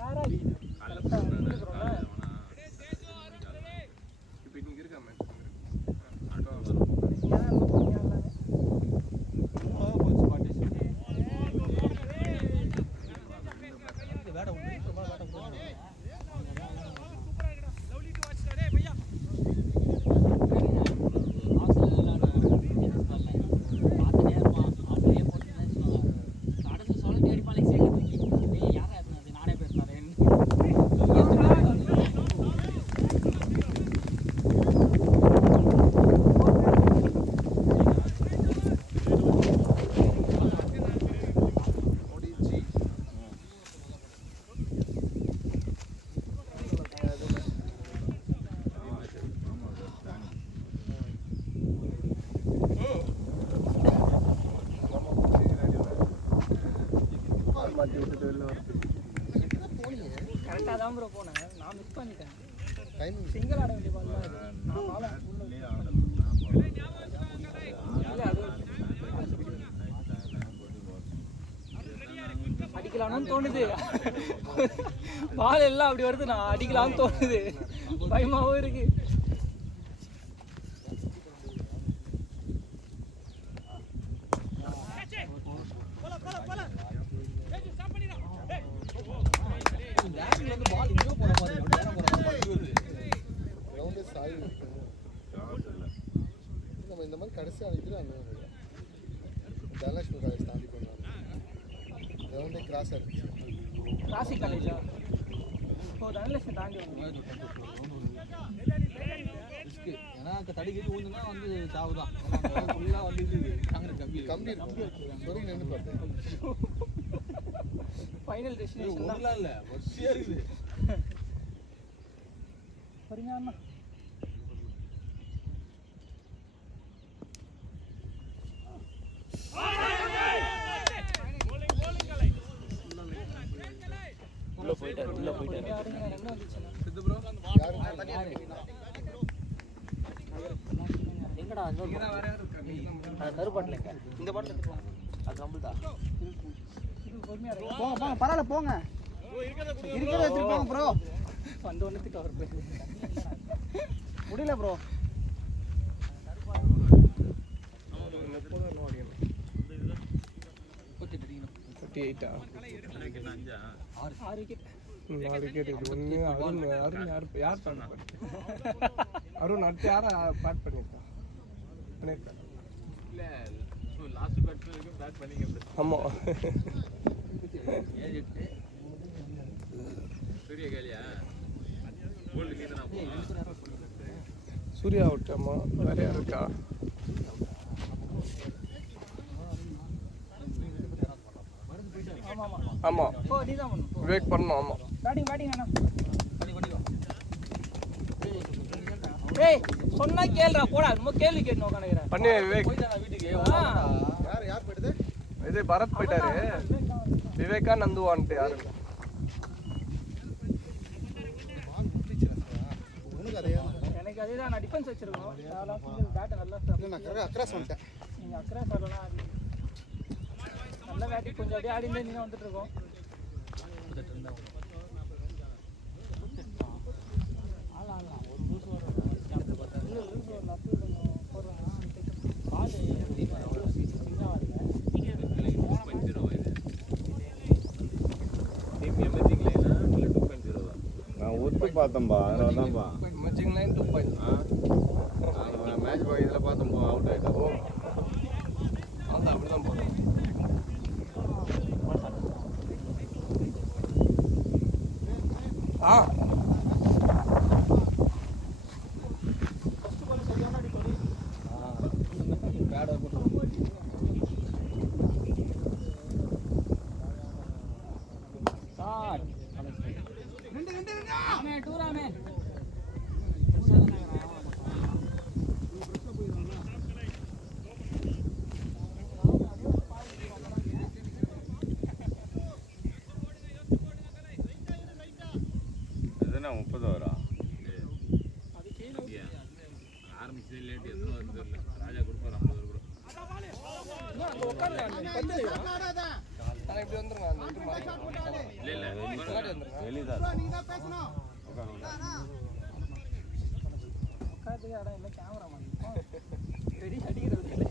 யாரா இப்போ இன்னைக்கு இருக்கா மேட்ச் மாற்றி விட்டுட்டு வெளில வருது. கரெக்டாக தான் ப்ரோ போனேன், நான் மிஸ் பண்ணிட்டேன். டைமிங் சிங்கிள் ஆட வேண்டிய பால் தான் அது. நான் பாலை இல்லை அது அடிக்கலாம்னு தோணுது. பால் எல்லாம் அப்படி வருது, நான் அடிக்கலாம்னு தோணுது, பயமாகவும் இருக்கு. பால் இங்கே போகிற மாதிரி கிரவுண்டே சாய் நம்ம இந்த மாதிரி கடைசியாக அடிக்கிறோம். தனலட்சுமி காலேஜ் தாண்டி போனாங்க, கிரவுண்டே கிராஸாக இருந்துச்சு. கிளாசிக் காலேஜா? இப்போ தனலட்சுமி தாண்டி வந்து ஏன்னா தடி கட்டி ஊந்துனா வந்து சாவு தான். ஃபுல்லாக வந்து கம்பி சொறி நின்று பார்த்தேன். ஃபைனல் டெஸ்டினேஷன் தான். இல்லை வரிசையாக இருக்குது. சரிங்க அண்ணா. உள்ள போயிட்டாரு என்ன வந்துச்சுண்ணா? எங்கடா கருப்பாட்டில் இந்த பாட்டில் எடுத்துக்கலாம். அது நம்மள்தா. போங்க போங்க, பரவாயில்ல போங்க, இருக்கிறத எடுத்துட்டு போங்க ப்ரோ. வந்து ஒன்றுத்துக்கு அவர் போய் முடியல ப்ரோ. ஆறு விக்கெட். 4 விக்கெட். இது ஒன்று அருண் யார் பண்ண அருண் அடுத்து யாரை பேட் பண்ணியிருக்கா? இல்லை லாஸ்ட் பேட்ஸ்மேனுக்கும் பேட் பண்ணிக்கிறது. ஆமாம். சூரிய கேலியா கோல்டு நீ தானே? சூர்யா அவுட். ஆமாம், வேற யார் இருக்கா? ஆமாம், ஓ நீ தான் பண்ணணும். விவேக் பண்ணணும். ஆமாம், பேட்டிங் வேணாம். டேய் சொன்னா கேளுடா, போடா நம்ம கேள்வி கேட்டு உட்காந்துக்கிறேன். பண்ணி விவேக். வீட்டுக்கு யார் போயிடுது? இது பரத் போயிட்டாரு. விவேகா நந்துவான்ட்டு யாரு இல்லை. உனக்கு அதையா? எனக்கு அதே தான், நான் டிஃபென்ஸ் வச்சிருக்கோம். பேட்டை நல்லா இல்லை நான் அக்ராஸ் வந்துட்டேன். நீங்கள் அக்கறை சொல்லலாம். நல்ல பேட்டிங் கொஞ்சம் அப்படியே ஆடி இருந்தே நீங்கள் வந்துட்டு இருக்கோம். நான் ஒத்து பார்த்தேன்பா, அதனால தான்ப்பா மேட்சிங் லைன் 2 பாயிண்ட். மேட்ச் போய் இதில் பார்த்தோம்பா, அவுட் ஆகிட்டோம். அதான் அப்படி தான் போகிறோம். ஆ எதுனா 30 வரா ஆரம்பிச்சது லேட் எத்தனை வருது தெரியல. ராஜா கொடுப்பாரு 50 கூட. ஆனால் இப்படி வந்துருங்க. அந்த இது மாதிரி இல்லை வெளிதான் உட்காந்துக்கு இடம் இல்லை, கேமரா மாட்டிப்போம். வெடி அடிக்கிறது இல்லை.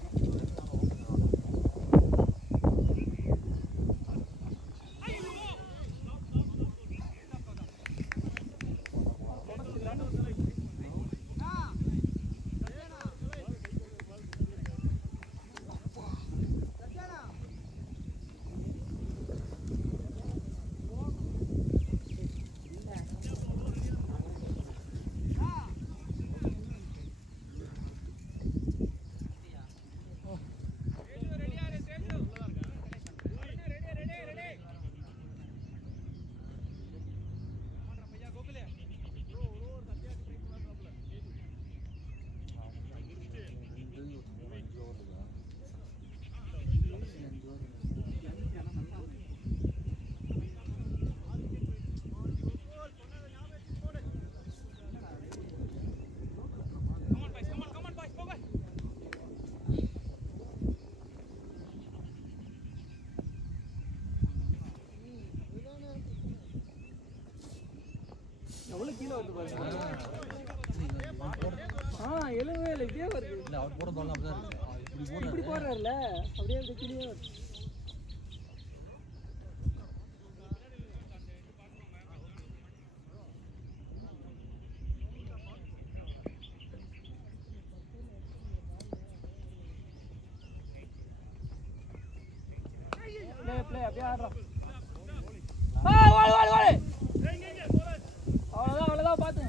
அவர் போட பால் அப்படிதான் இருக்கு. இப்படி போடுறாருல அப்படியே அப்படி கிளியே ப்ளே அப்படியே ஆடுறான். ஓடு அவ்வளோதான் பார்த்து.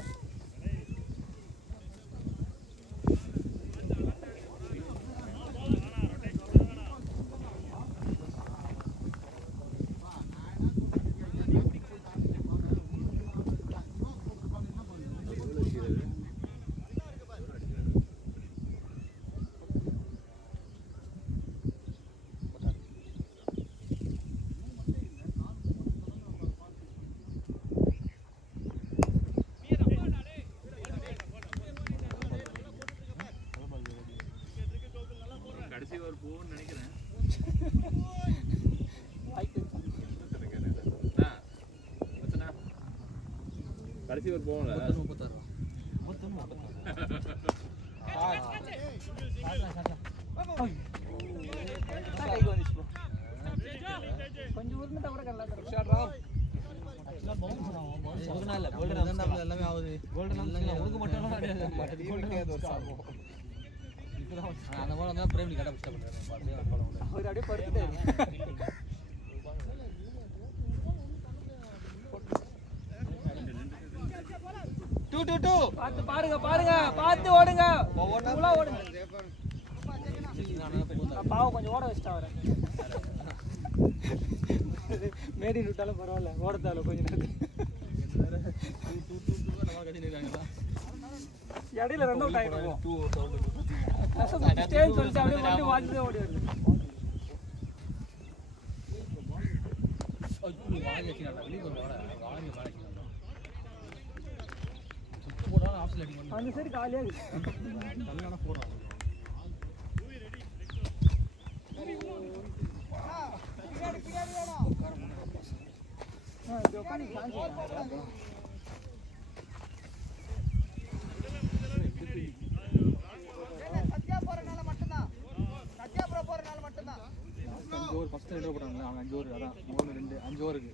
கடைசி ஒரு போன்னு நினைக்கிறேன். கடைசி ஒரு போகல 36 கொஞ்சம் உருண்டை கூட கல்லா எல்லாமே ஆகுது. உனக்கு மட்டும் அந்த மாதிரி தான் பிரேம் கடை அவர் அப்படியே படுத்துட்டாரு. பாருங்க பார்த்து ஓடுங்க. ஓடுங்க பாவம் கொஞ்சம் ஓட வச்சுட்டா அவரை. மேடி விட்டாலும் பரவாயில்ல, ஓடத்தாலும் கொஞ்சம் நேரம் இடையில ரன் அவுட் ஆகிடும். சொல்லிட்டு அப்படியே வந்து வாங்கிட்டு ஓடி வருது. அந்த சைடு காலியாக ஃபர்ஸ்ட் 2 போட்டாங்க. அவங்க 5 ஓவர் அதான் 3 2 5 ஓவருக்கு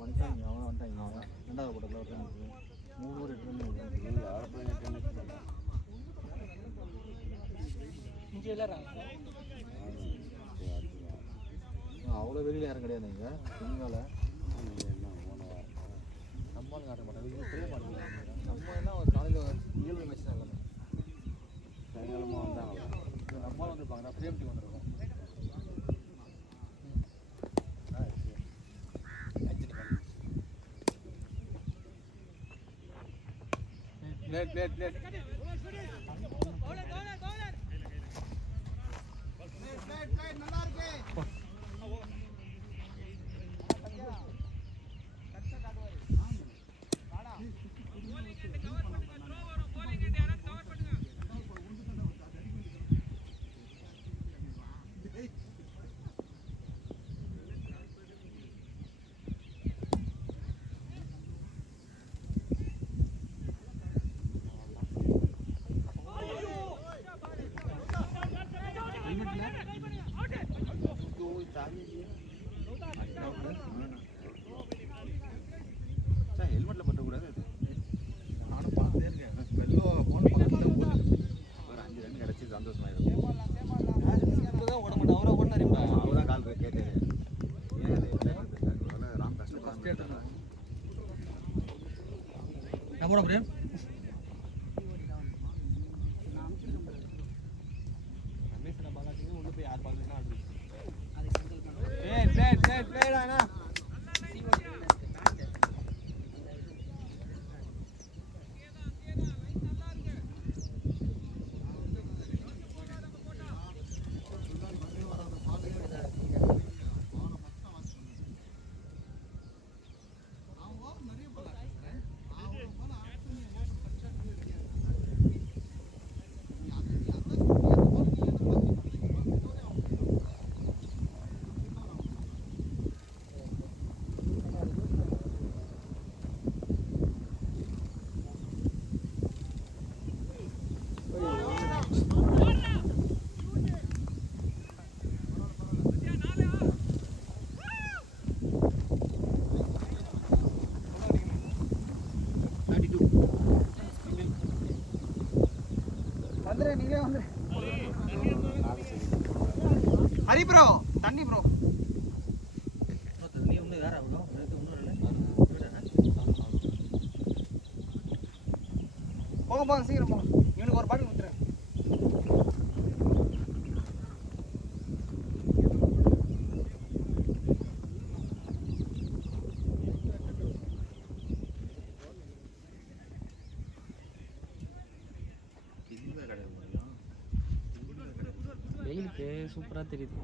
வந்துட்டாங்க. அவன் வந்துட்டாங்க. அவன் 2வது போட்டதில் ஒரு 3 ஓவர் 8 ரன் இங்கே எல்லாரும் அவ்வளோ வெளியில் யாரும் கிடையாது. இங்கே இங்கால நம்ம காட்ட மாட்டாங்க. தெரிய மாட்டேங்குது. நம்ம என்ன ஒரு காலையில் 7 மேட்ச் தான் எல்லாமே சாயங்காலமாக வந்தாங்க. நம்மளும் வந்துருப்பாங்க. பிரேம் டீம் வந்துருக்கோம். பிளேட் ஹெல்மெட்ல பட்டக்கூடாது. நானும் பார்த்துட்டே இருக்கேன். வெள்ளோ போன பக்கத்தில் ஒரு 5 ரன் கிடச்சி சந்தோஷமாயிடும். இப்போதான் ஓட மாட்டேன். அவரை ஓடினார். இப்போ அவதான் கால் கேட்டாரு. ஏன் ராம் கஷ்டம் ஃபஸ்ட் எடுத்தாங்க. நான் போட பிரேம் ரமேஷ் நான் பாலாட்டிங்க உள்ள போய் யார் பாக்குறீங்கன்னா பிளேடானா நீங்களே வந்து ஹரி ப்ரோ தண்ணி ப்ரோ நீ ஒன்று வேற ஆகணும் போங்க போங்க சீக்கிரம் போங்க இவனுக்கு ஒரு பாட்டில் கொடுத்துறேன் வெயிலுக்கு சூப்பராக தெரியுது.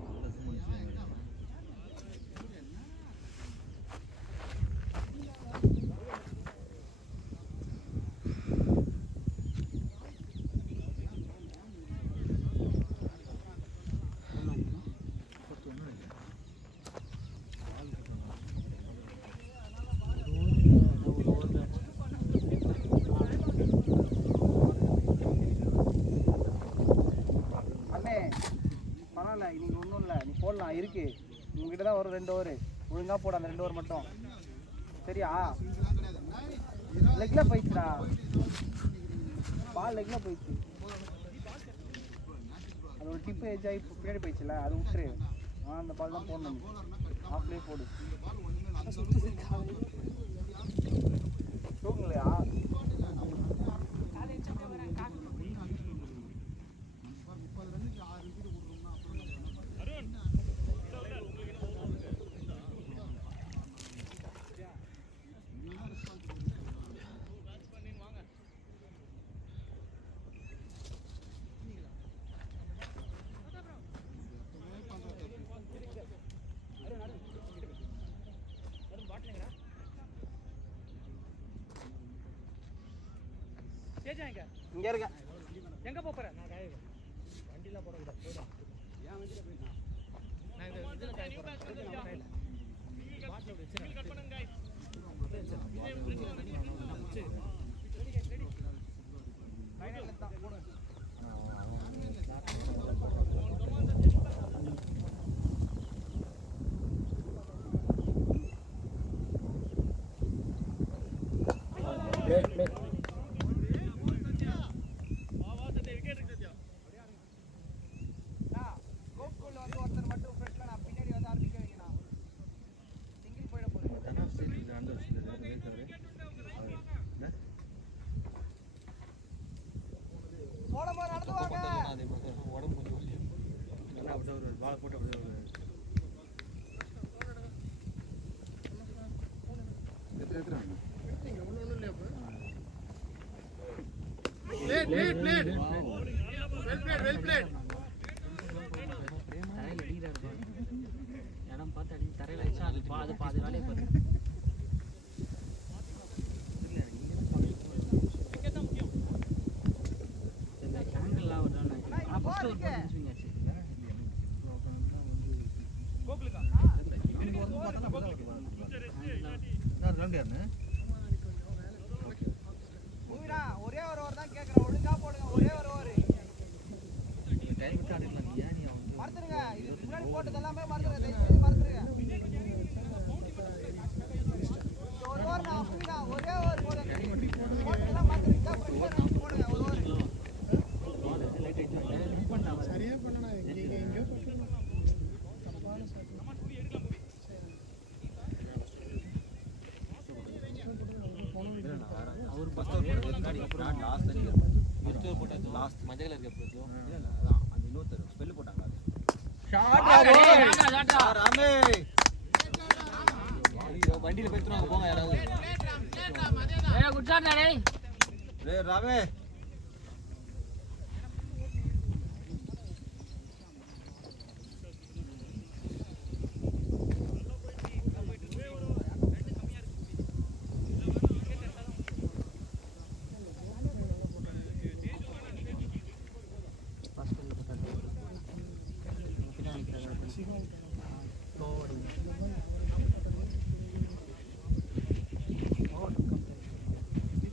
இன்னைக்கு ஒன்றும் இல்லை நீ போடலாம் இருக்கு உங்ககிட்ட தான் வரும் 2 ஓவர் ஒழுங்காக போட அந்த 2 ஓவர் மட்டும் சரியா லெக்கில் போயிடுச்சுடா பால் லெக்கில் போயிடுச்சு அது ஒரு டிப்பு ஏஜ் ஆகி பின்னாடி போயிடுச்சுல அது விட்டுரு அந்த பால் தான் போடணும் ஆஃப்லேயே போடு தூங்கலையா இங்கே இருக்க எங்கே போகிற நான் வண்டியில் போடக்கூடாது என் வண்டியில் போயிட்டேன் நான் இதில் காய் போகிறேன் பாட்டில் வச்சுருக்கேன் இடம் பார்த்து அடி தரையில் வச்சா அது பாதி வேலையை பார்த்து ஆங்கிள்லாம் ஒரு ஃபஸ்ட்டு ஒரு ஒரே ஒரு ஓவர் தான் கேட்குறேன் ஒழுங்கா போடுங்க ஒரே ஒரு ஓவர் மறந்துடுங்க இதுக்கு முன்னாடி போட்டது எல்லாமே மறந்துடுங்க மறந்துடுங்க ஒரு ஓவர் நான் அப்படின்னா ஒரே ஓவர் போட்டதெல்லாம் மறந்துடுங்க போடுங்க ஒரு ஓவர் சரியா பண்ணனா எங்கேயோ லாஸ்ட் மஞ்சள் கலர் கேப் அந்த இன்னொருத்தர் ஸ்பெல் போட்டாங்க ராமே வண்டியில போயிட்டுருவாங்க போங்க யாராவது ராமே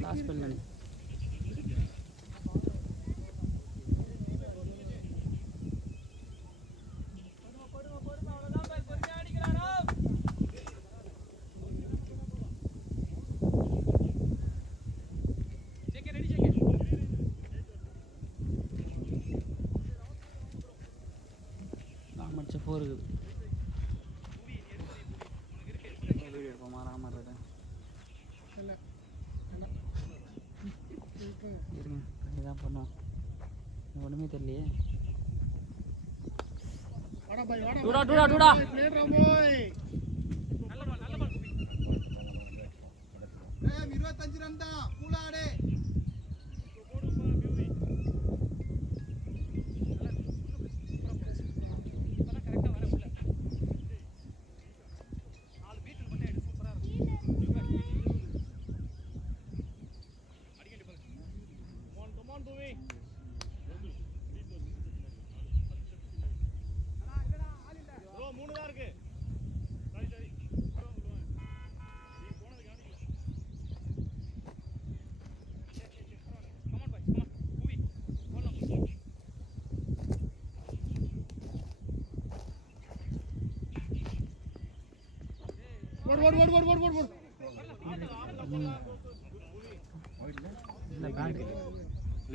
ஹாஸ்பிட்டல் இருக்குது. வீடியோ எடுப்போமா ராமர் இருங்க இதுதான் பண்ணோம் ஒன்றுமே தெரியலையே. டூடா டூடா டூடா 25 ரன் தான் கூலாடே.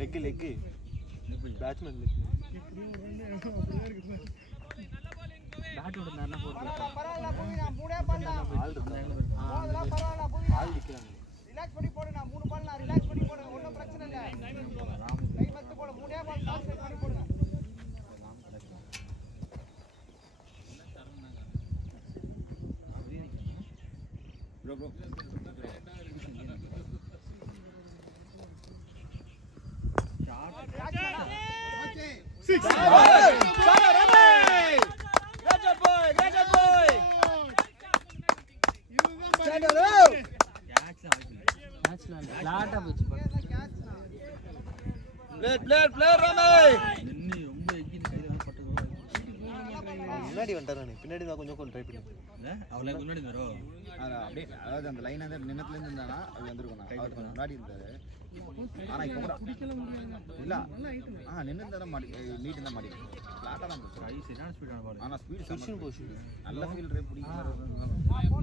லெக் பேட்ஸ்மேன் பேட் விடுந்தாருன்னா போட்டு ஃப்ளாட்டாக போச்சு. முன்னாடி வந்துட்டாரு பின்னாடி தான் கொஞ்சம் ட்ரை பண்ணி முன்னாடி வரும் அப்படியே, அதாவது அந்த லைன் வந்து நின்னத்துலேருந்து இருந்தானா அது வந்துருக்கும். அவர் கொஞ்சம் முன்னாடி இருந்தாரு. ஆனால் இப்போ கூட இல்லை நின்று இருந்தால் மாடி நீட்டு தான் மாடி ஃப்ளாட்டாக தான் போச்சு. சரியான ஸ்பீடான பால். ஆனால் ஸ்பீடு போச்சு. நல்ல ஃபீல் ரேட் பிடிக்கும்.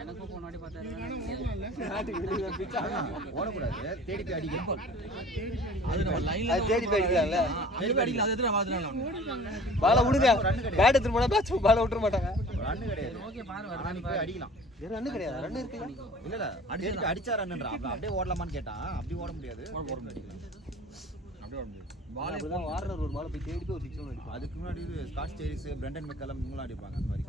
எனக்கும் போனாடி பார்த்தாரு ஓடக்கூடாது, தேடி போய் அடிக்கலாம். தேடி போய் அடிக்கலாம்ல. பால விடுங்க, பேட் எடுத்துட்டு போனா பேட்ச் பால விட்டுற மாட்டாங்க. ரன் கிடையாது. ஓகே பாரு ஆனா நீ போய் அடிக்கலாம். ரன் கிடையாது, ரன் இருக்குல்ல. இல்ல இல்ல அடிச்சா ரன்ன்றா. அப்படியே ஓடலாமான்னு கேட்டான். அப்படி ஓட முடியாது. அடிக்கலாம். அப்படியே ஓட முடியாது. பால் அப்படிதான் வார்னர் ஒரு பால் போய் தேடி போய் ஒரு சிக்ஸ் அடிப்பான். அதுக்கு முன்னாடி ஸ்காட் ஸ்டேரிஸ், பிரெண்டன் மெக்கலம் இவங்களும் அடிப்பாங்க அந்த மாதிரி.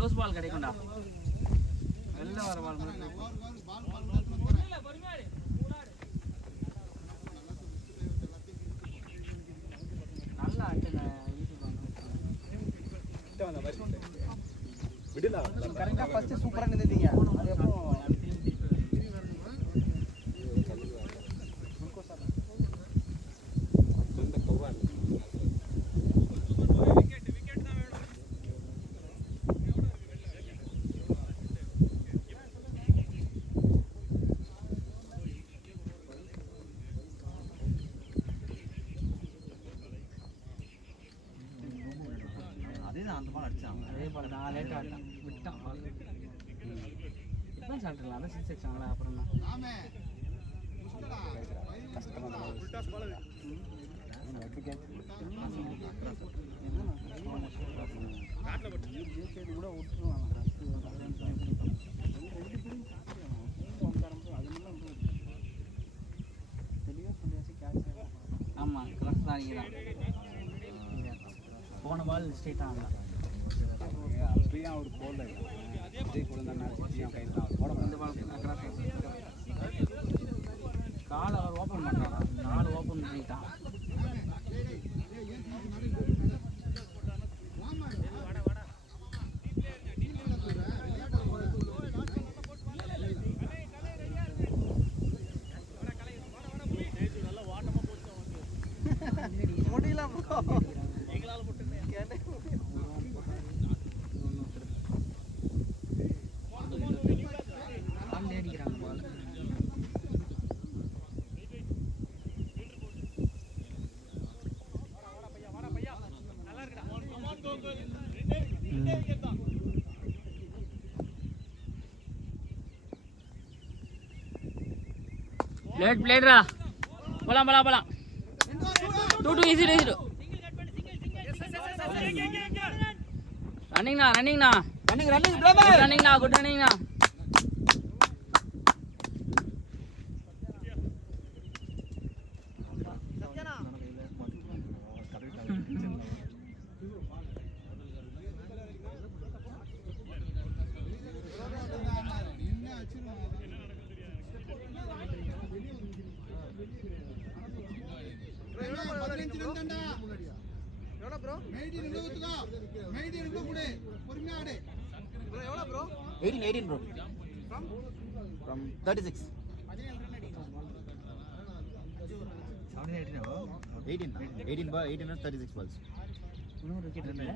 லூஸ் பால் கிடைக்கும்டா. வெளில வர பால் நல்லா கரெக்டா ஃபர்ஸ்ட் சூப்பரா நின்னுட்டீங்க. அது எப்போ அந்த பால் அடிச்சான். அதே பால் நான் லேட்டாக ஆட்டேன் விட்டான் பால். இப்போ சாப்பிட்டுலாம் அதான் சிக்ஸ் அடிச்சாங்களா அப்புறம் தான் கூட விட்டுருவாங்க. ஆமாம் கிராஸ் தான் நீங்கள் போன பால் ஸ்ட்ரெயிட்டாக ஆகலாம். அப்படியே அவர் போடல விஜய் கூட கையில் போட இந்த பால் கிராஸ் காலை அவர் ஓப்பன் பண்ணுறாரா? 4 ஓப்பன் பண்ணிட்டான். அடிக்கிறாங்க பால். பிளேட்ரா போலாம் 2-2 easy ரன்னிங்ண்ணா good ரன்னிங்ண்ணா. bro. 18 bro. From 36. 18 ball, 18 and 36 balls. இன்னொரு விக்கெட் இருக்கு.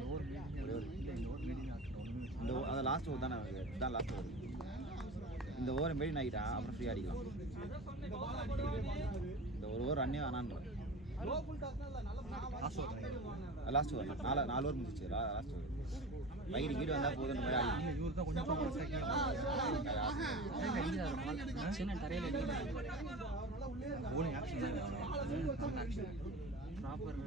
இந்த அது லாஸ்ட் ஓவர் தானே, இதான் லாஸ்ட் ஓவர். இந்த ஓவர் மேடி ஆகிட்டான், அப்புறம் ஃப்ரீ அடிக்கலாம். இந்த ஒரு ஓவர் ரன்னே வேணான்னு லாஸ்ட் ஓவர் 4 ஓவர் முடிஞ்சிச்சு. லாஸ்ட் ஓவர் வயிறு வீடு வந்தால் போதும் இந்த மாதிரி ஆடி சின்ன தரையில் proper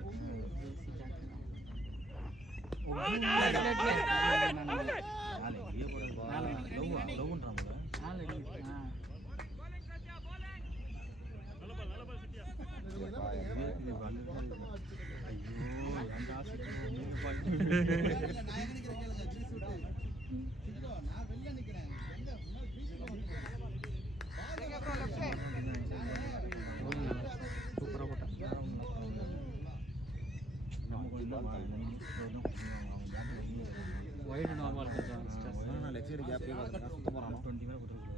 wide normal left side gap சுத்த போகிறானோ 20 மேலே போட்டுருக்காங்க.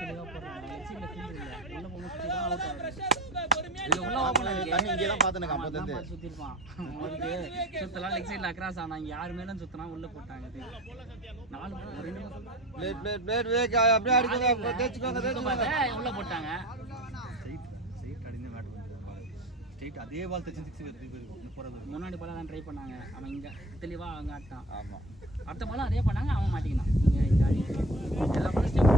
தெளிவாக போடுறாங்க. லெஃப்ட் சைடில் ஃபீல்டு இல்லை, உள்ள போகணும் சுற்றி தான் அவுட் ஆகுது. இது உள்ள ஓப்பன் ஆகிருக்கு. தண்ணி இங்கே தான் பார்த்தேன் அப்போது பார்த்து சுற்றிருப்பான். அவருக்கு சுற்றலாம் லெக் சைடில் அக்ராஸ் ஆனால் இங்கே யார் மேலும் சுற்றினா உள்ளே போட்டாங்க. 4 பிளேட் வேக் அப்படியே அடிக்கோங்க, தேய்ச்சிக்கோங்க, உள்ளே போட்டாங்க. அதே பால் தச்சு 6 போறது. முன்னாடி பால் தான் ட்ரை பண்ணாங்க. அவன் இங்கே தெளிவாக அவங்க ஆட்டான். ஆமாம், அடுத்த பாலும் அதே பண்ணாங்க, அவன் மாட்டிக்கினான். இங்கே இந்த ஆடி எல்லா பாலும் ஸ்டெப்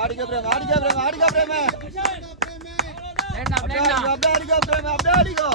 ஆடிக்க பிரேம் அப்படியே அடிக்கோ.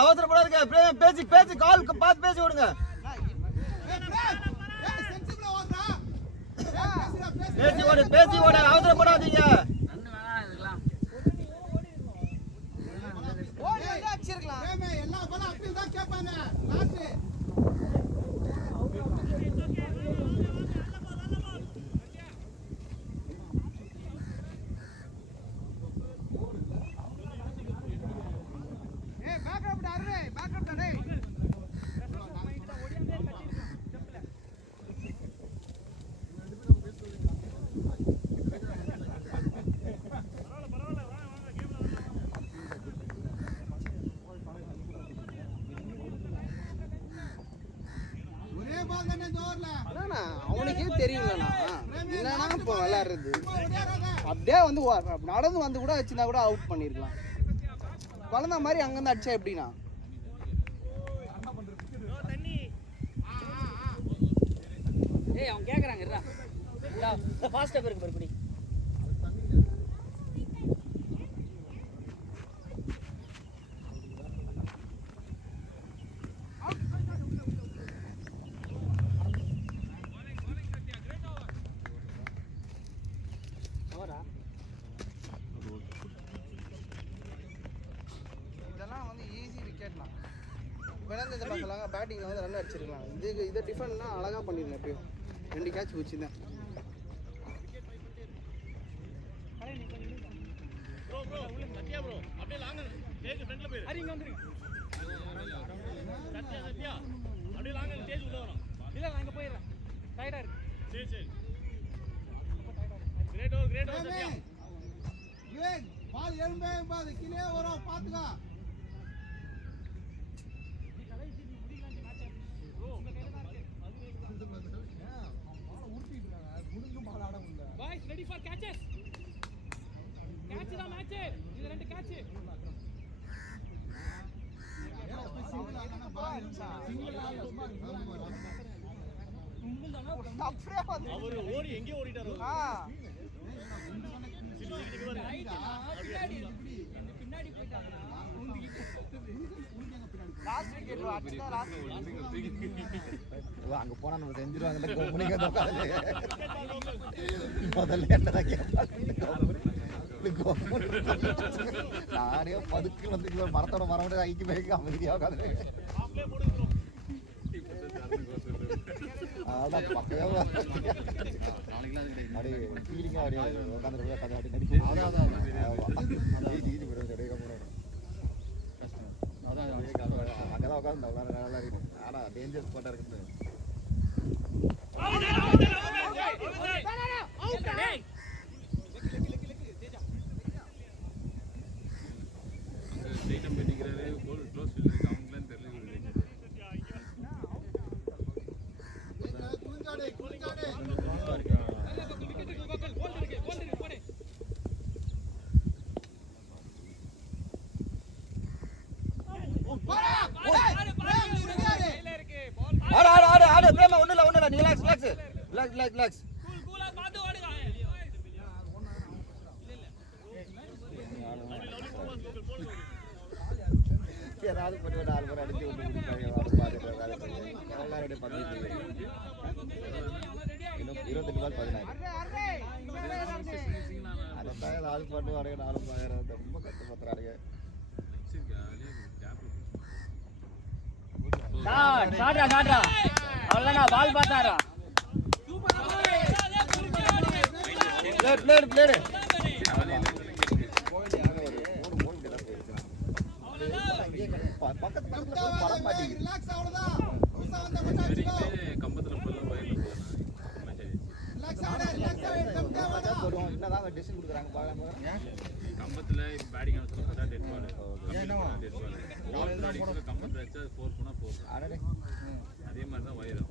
அவசரப்படாதுங்க, பேசி கால் பார்த்து பேசி விடுங்க. பேசி ஓட அவசரப்படாதீங்க. எல்லா பலம் அப்படி தான் கேட்பாங்க. அவனுக்கே தெரியும்லண்ணா என்னன்னா இப்போ விளையாடுறது அப்படியே வந்து நடந்து வந்து கூட வச்சுனா கூட அவுட் பண்ணிருக்கலாம். குழந்தை மாதிரி அங்கேருந்து அடிச்சா எப்படின்னா ஏய் அவன் கேட்குறாங்க ஃபாஸ்ட்டாக இருக்கு மறுபடி பேட்டிங்கில் வந்து ரன் அடிச்சிருக்கலாம். இதை டிஃபெண்ட்னா அழகாக பண்ணிடலாம். எப்பயும் 2 கேட்ச் வச்சுருந்தேன். பால் எழும்பே கீழே வரும் பார்த்துக்கா. Ready for catches. Catch da match. இது 2 catch. அவர் ஓடி எங்க ஓடிட்டாரு? பின்னாடி போயிட்டாங்க. லாஸ்ட் விக்கெட் அடிச்சா லாஸ்ட் அங்க போனா நம்ம செஞ்சிருவாங்க. முதல்ல என்னடா நானே பதுக்கு வந்து மரத்தோட மரம் ஐக்கி போய் அமைதியா உட்காந்து அதான் பக்கவே அப்படியே ஃபீலிங்கா அப்படியே உட்காந்து அங்கதான் உட்காந்து நல்லா இருக்கு. ஆனா டேஞ்சர் ஸ்பாட்டா இருக்குது. ஏதாவது பண்ணி 4 முறை அடிச்சு விட்டு எல்லாருடைய 28 பால் 16 அதான் 4 பாட்டு வரைய 4 பாயிரம் ரொம்ப கஷ்டப்படுறாங்க. அவ்வளோண்ணா பால் பார்த்தாரா பிளேடு கம்பத்துல பேட்டிங் டெட் பால் கம்பத்துல வச்சா 4 போனா 4 அதே மாதிரி தான் வயிறு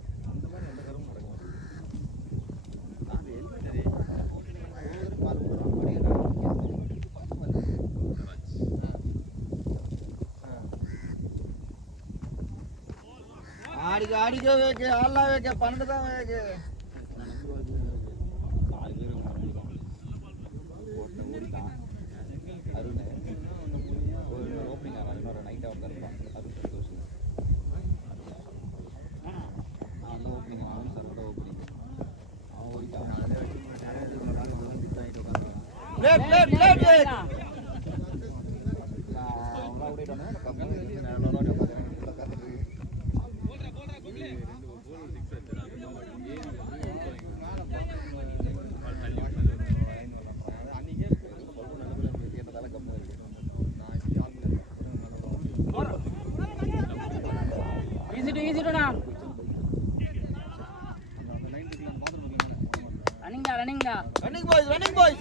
आड़िके वेके आल्ला वेके 12 தான் वेके ஓடிட்டான் அருண் ஒரு ஓப்பனிங் ஆனா இன்னொரு நைட் அவுட் இருப்பான் அருண் சந்தோஷ் அந்த ஓப்பனிங் அவன் சரோட ஓப்பனிங் அவன் ஓடிட்டான் easy to now. Running da. Running boys.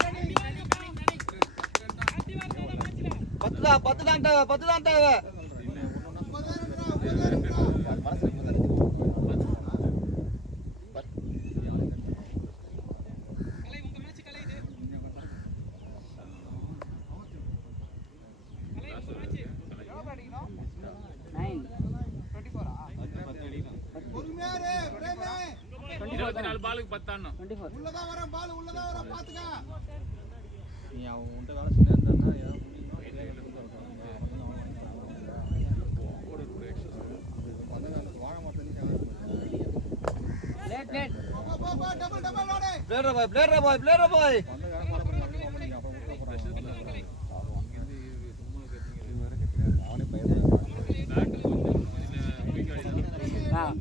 பத்து தான் தேவை. பாலுக்கு 10 ஆனோம். 24 உள்ளதா வர பால் உள்ளதா வர பாத்துக்க. நீ அவன் உன்கிட்ட வேலை சொல்லியிருந்தான்னா ஏதாவது வாழை மாத்தம் Late. Player boy.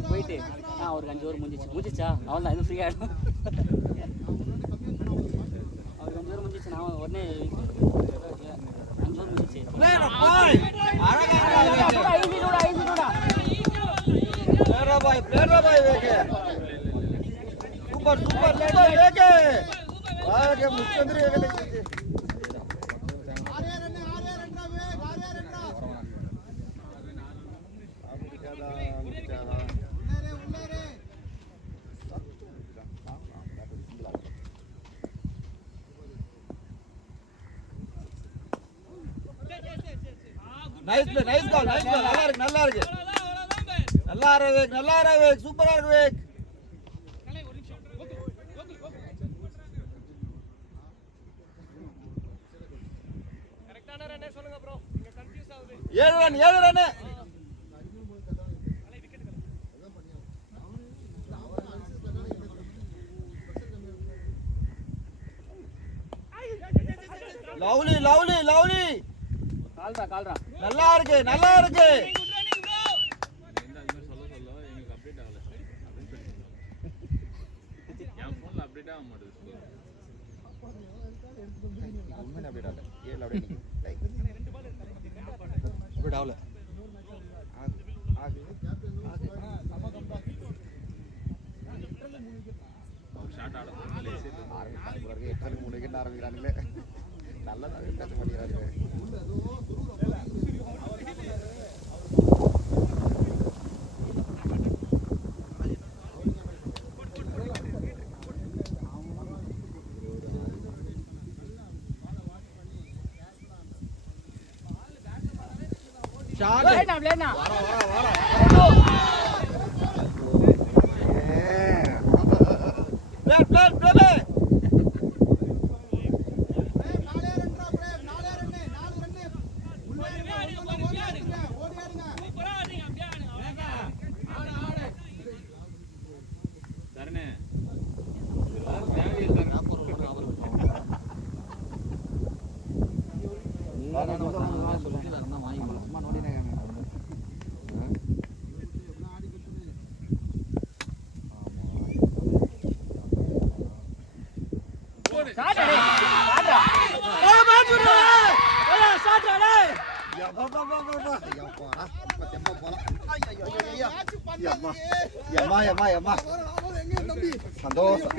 போயிட்டு ஒரு 5 ஓவர் முடிஞ்சிச்சா அவள் இது ஃப்ரீ ஆகிடும். அவருக்கு 5 ஓவர் முடிஞ்சிச்சு. நான் உடனே 5 ஓவர் முடிஞ்சிச்சு. Nice goal. நல்லா இருக்கு. நல்லா இருக்கு. சூப்பரா இருக்கு. கரெக்ட்டான ரன் சொல்லுங்க bro. நீங்க கன்ஃபியூஸ் ஆகுது. 7 ரன். லவ்லி. கால்ரா. நல்லா இருக்கு. ஆரம்பிக்கிறாங்களே நல்லதாக பேச மாட்டேங்கிறாங்க. சந்தோஷம்.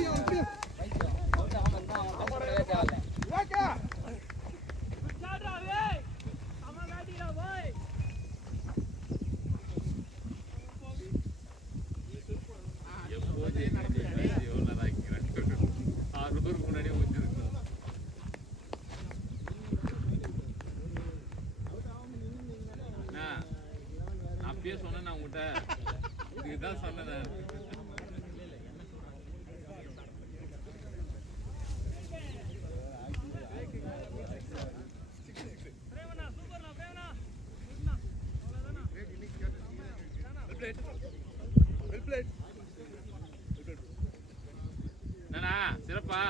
அப்பயே சொன்னேன் நான் உங்ககிட்ட, இதுதான் சொன்னேன். என்னண்ணா சிறப்பா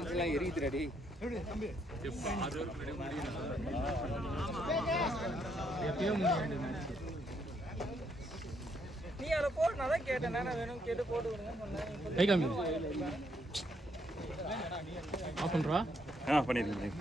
இதெல்லாம் எரியுதுடி. நீ அதை போட்டு நான் தான் கேட்டேன் நான் வேணும் கேட்டு போட்டு கொடுங்க சொன்னேன். கை காமி ஆஃப் பண்ணுறா. பண்ணிருக்கேன்.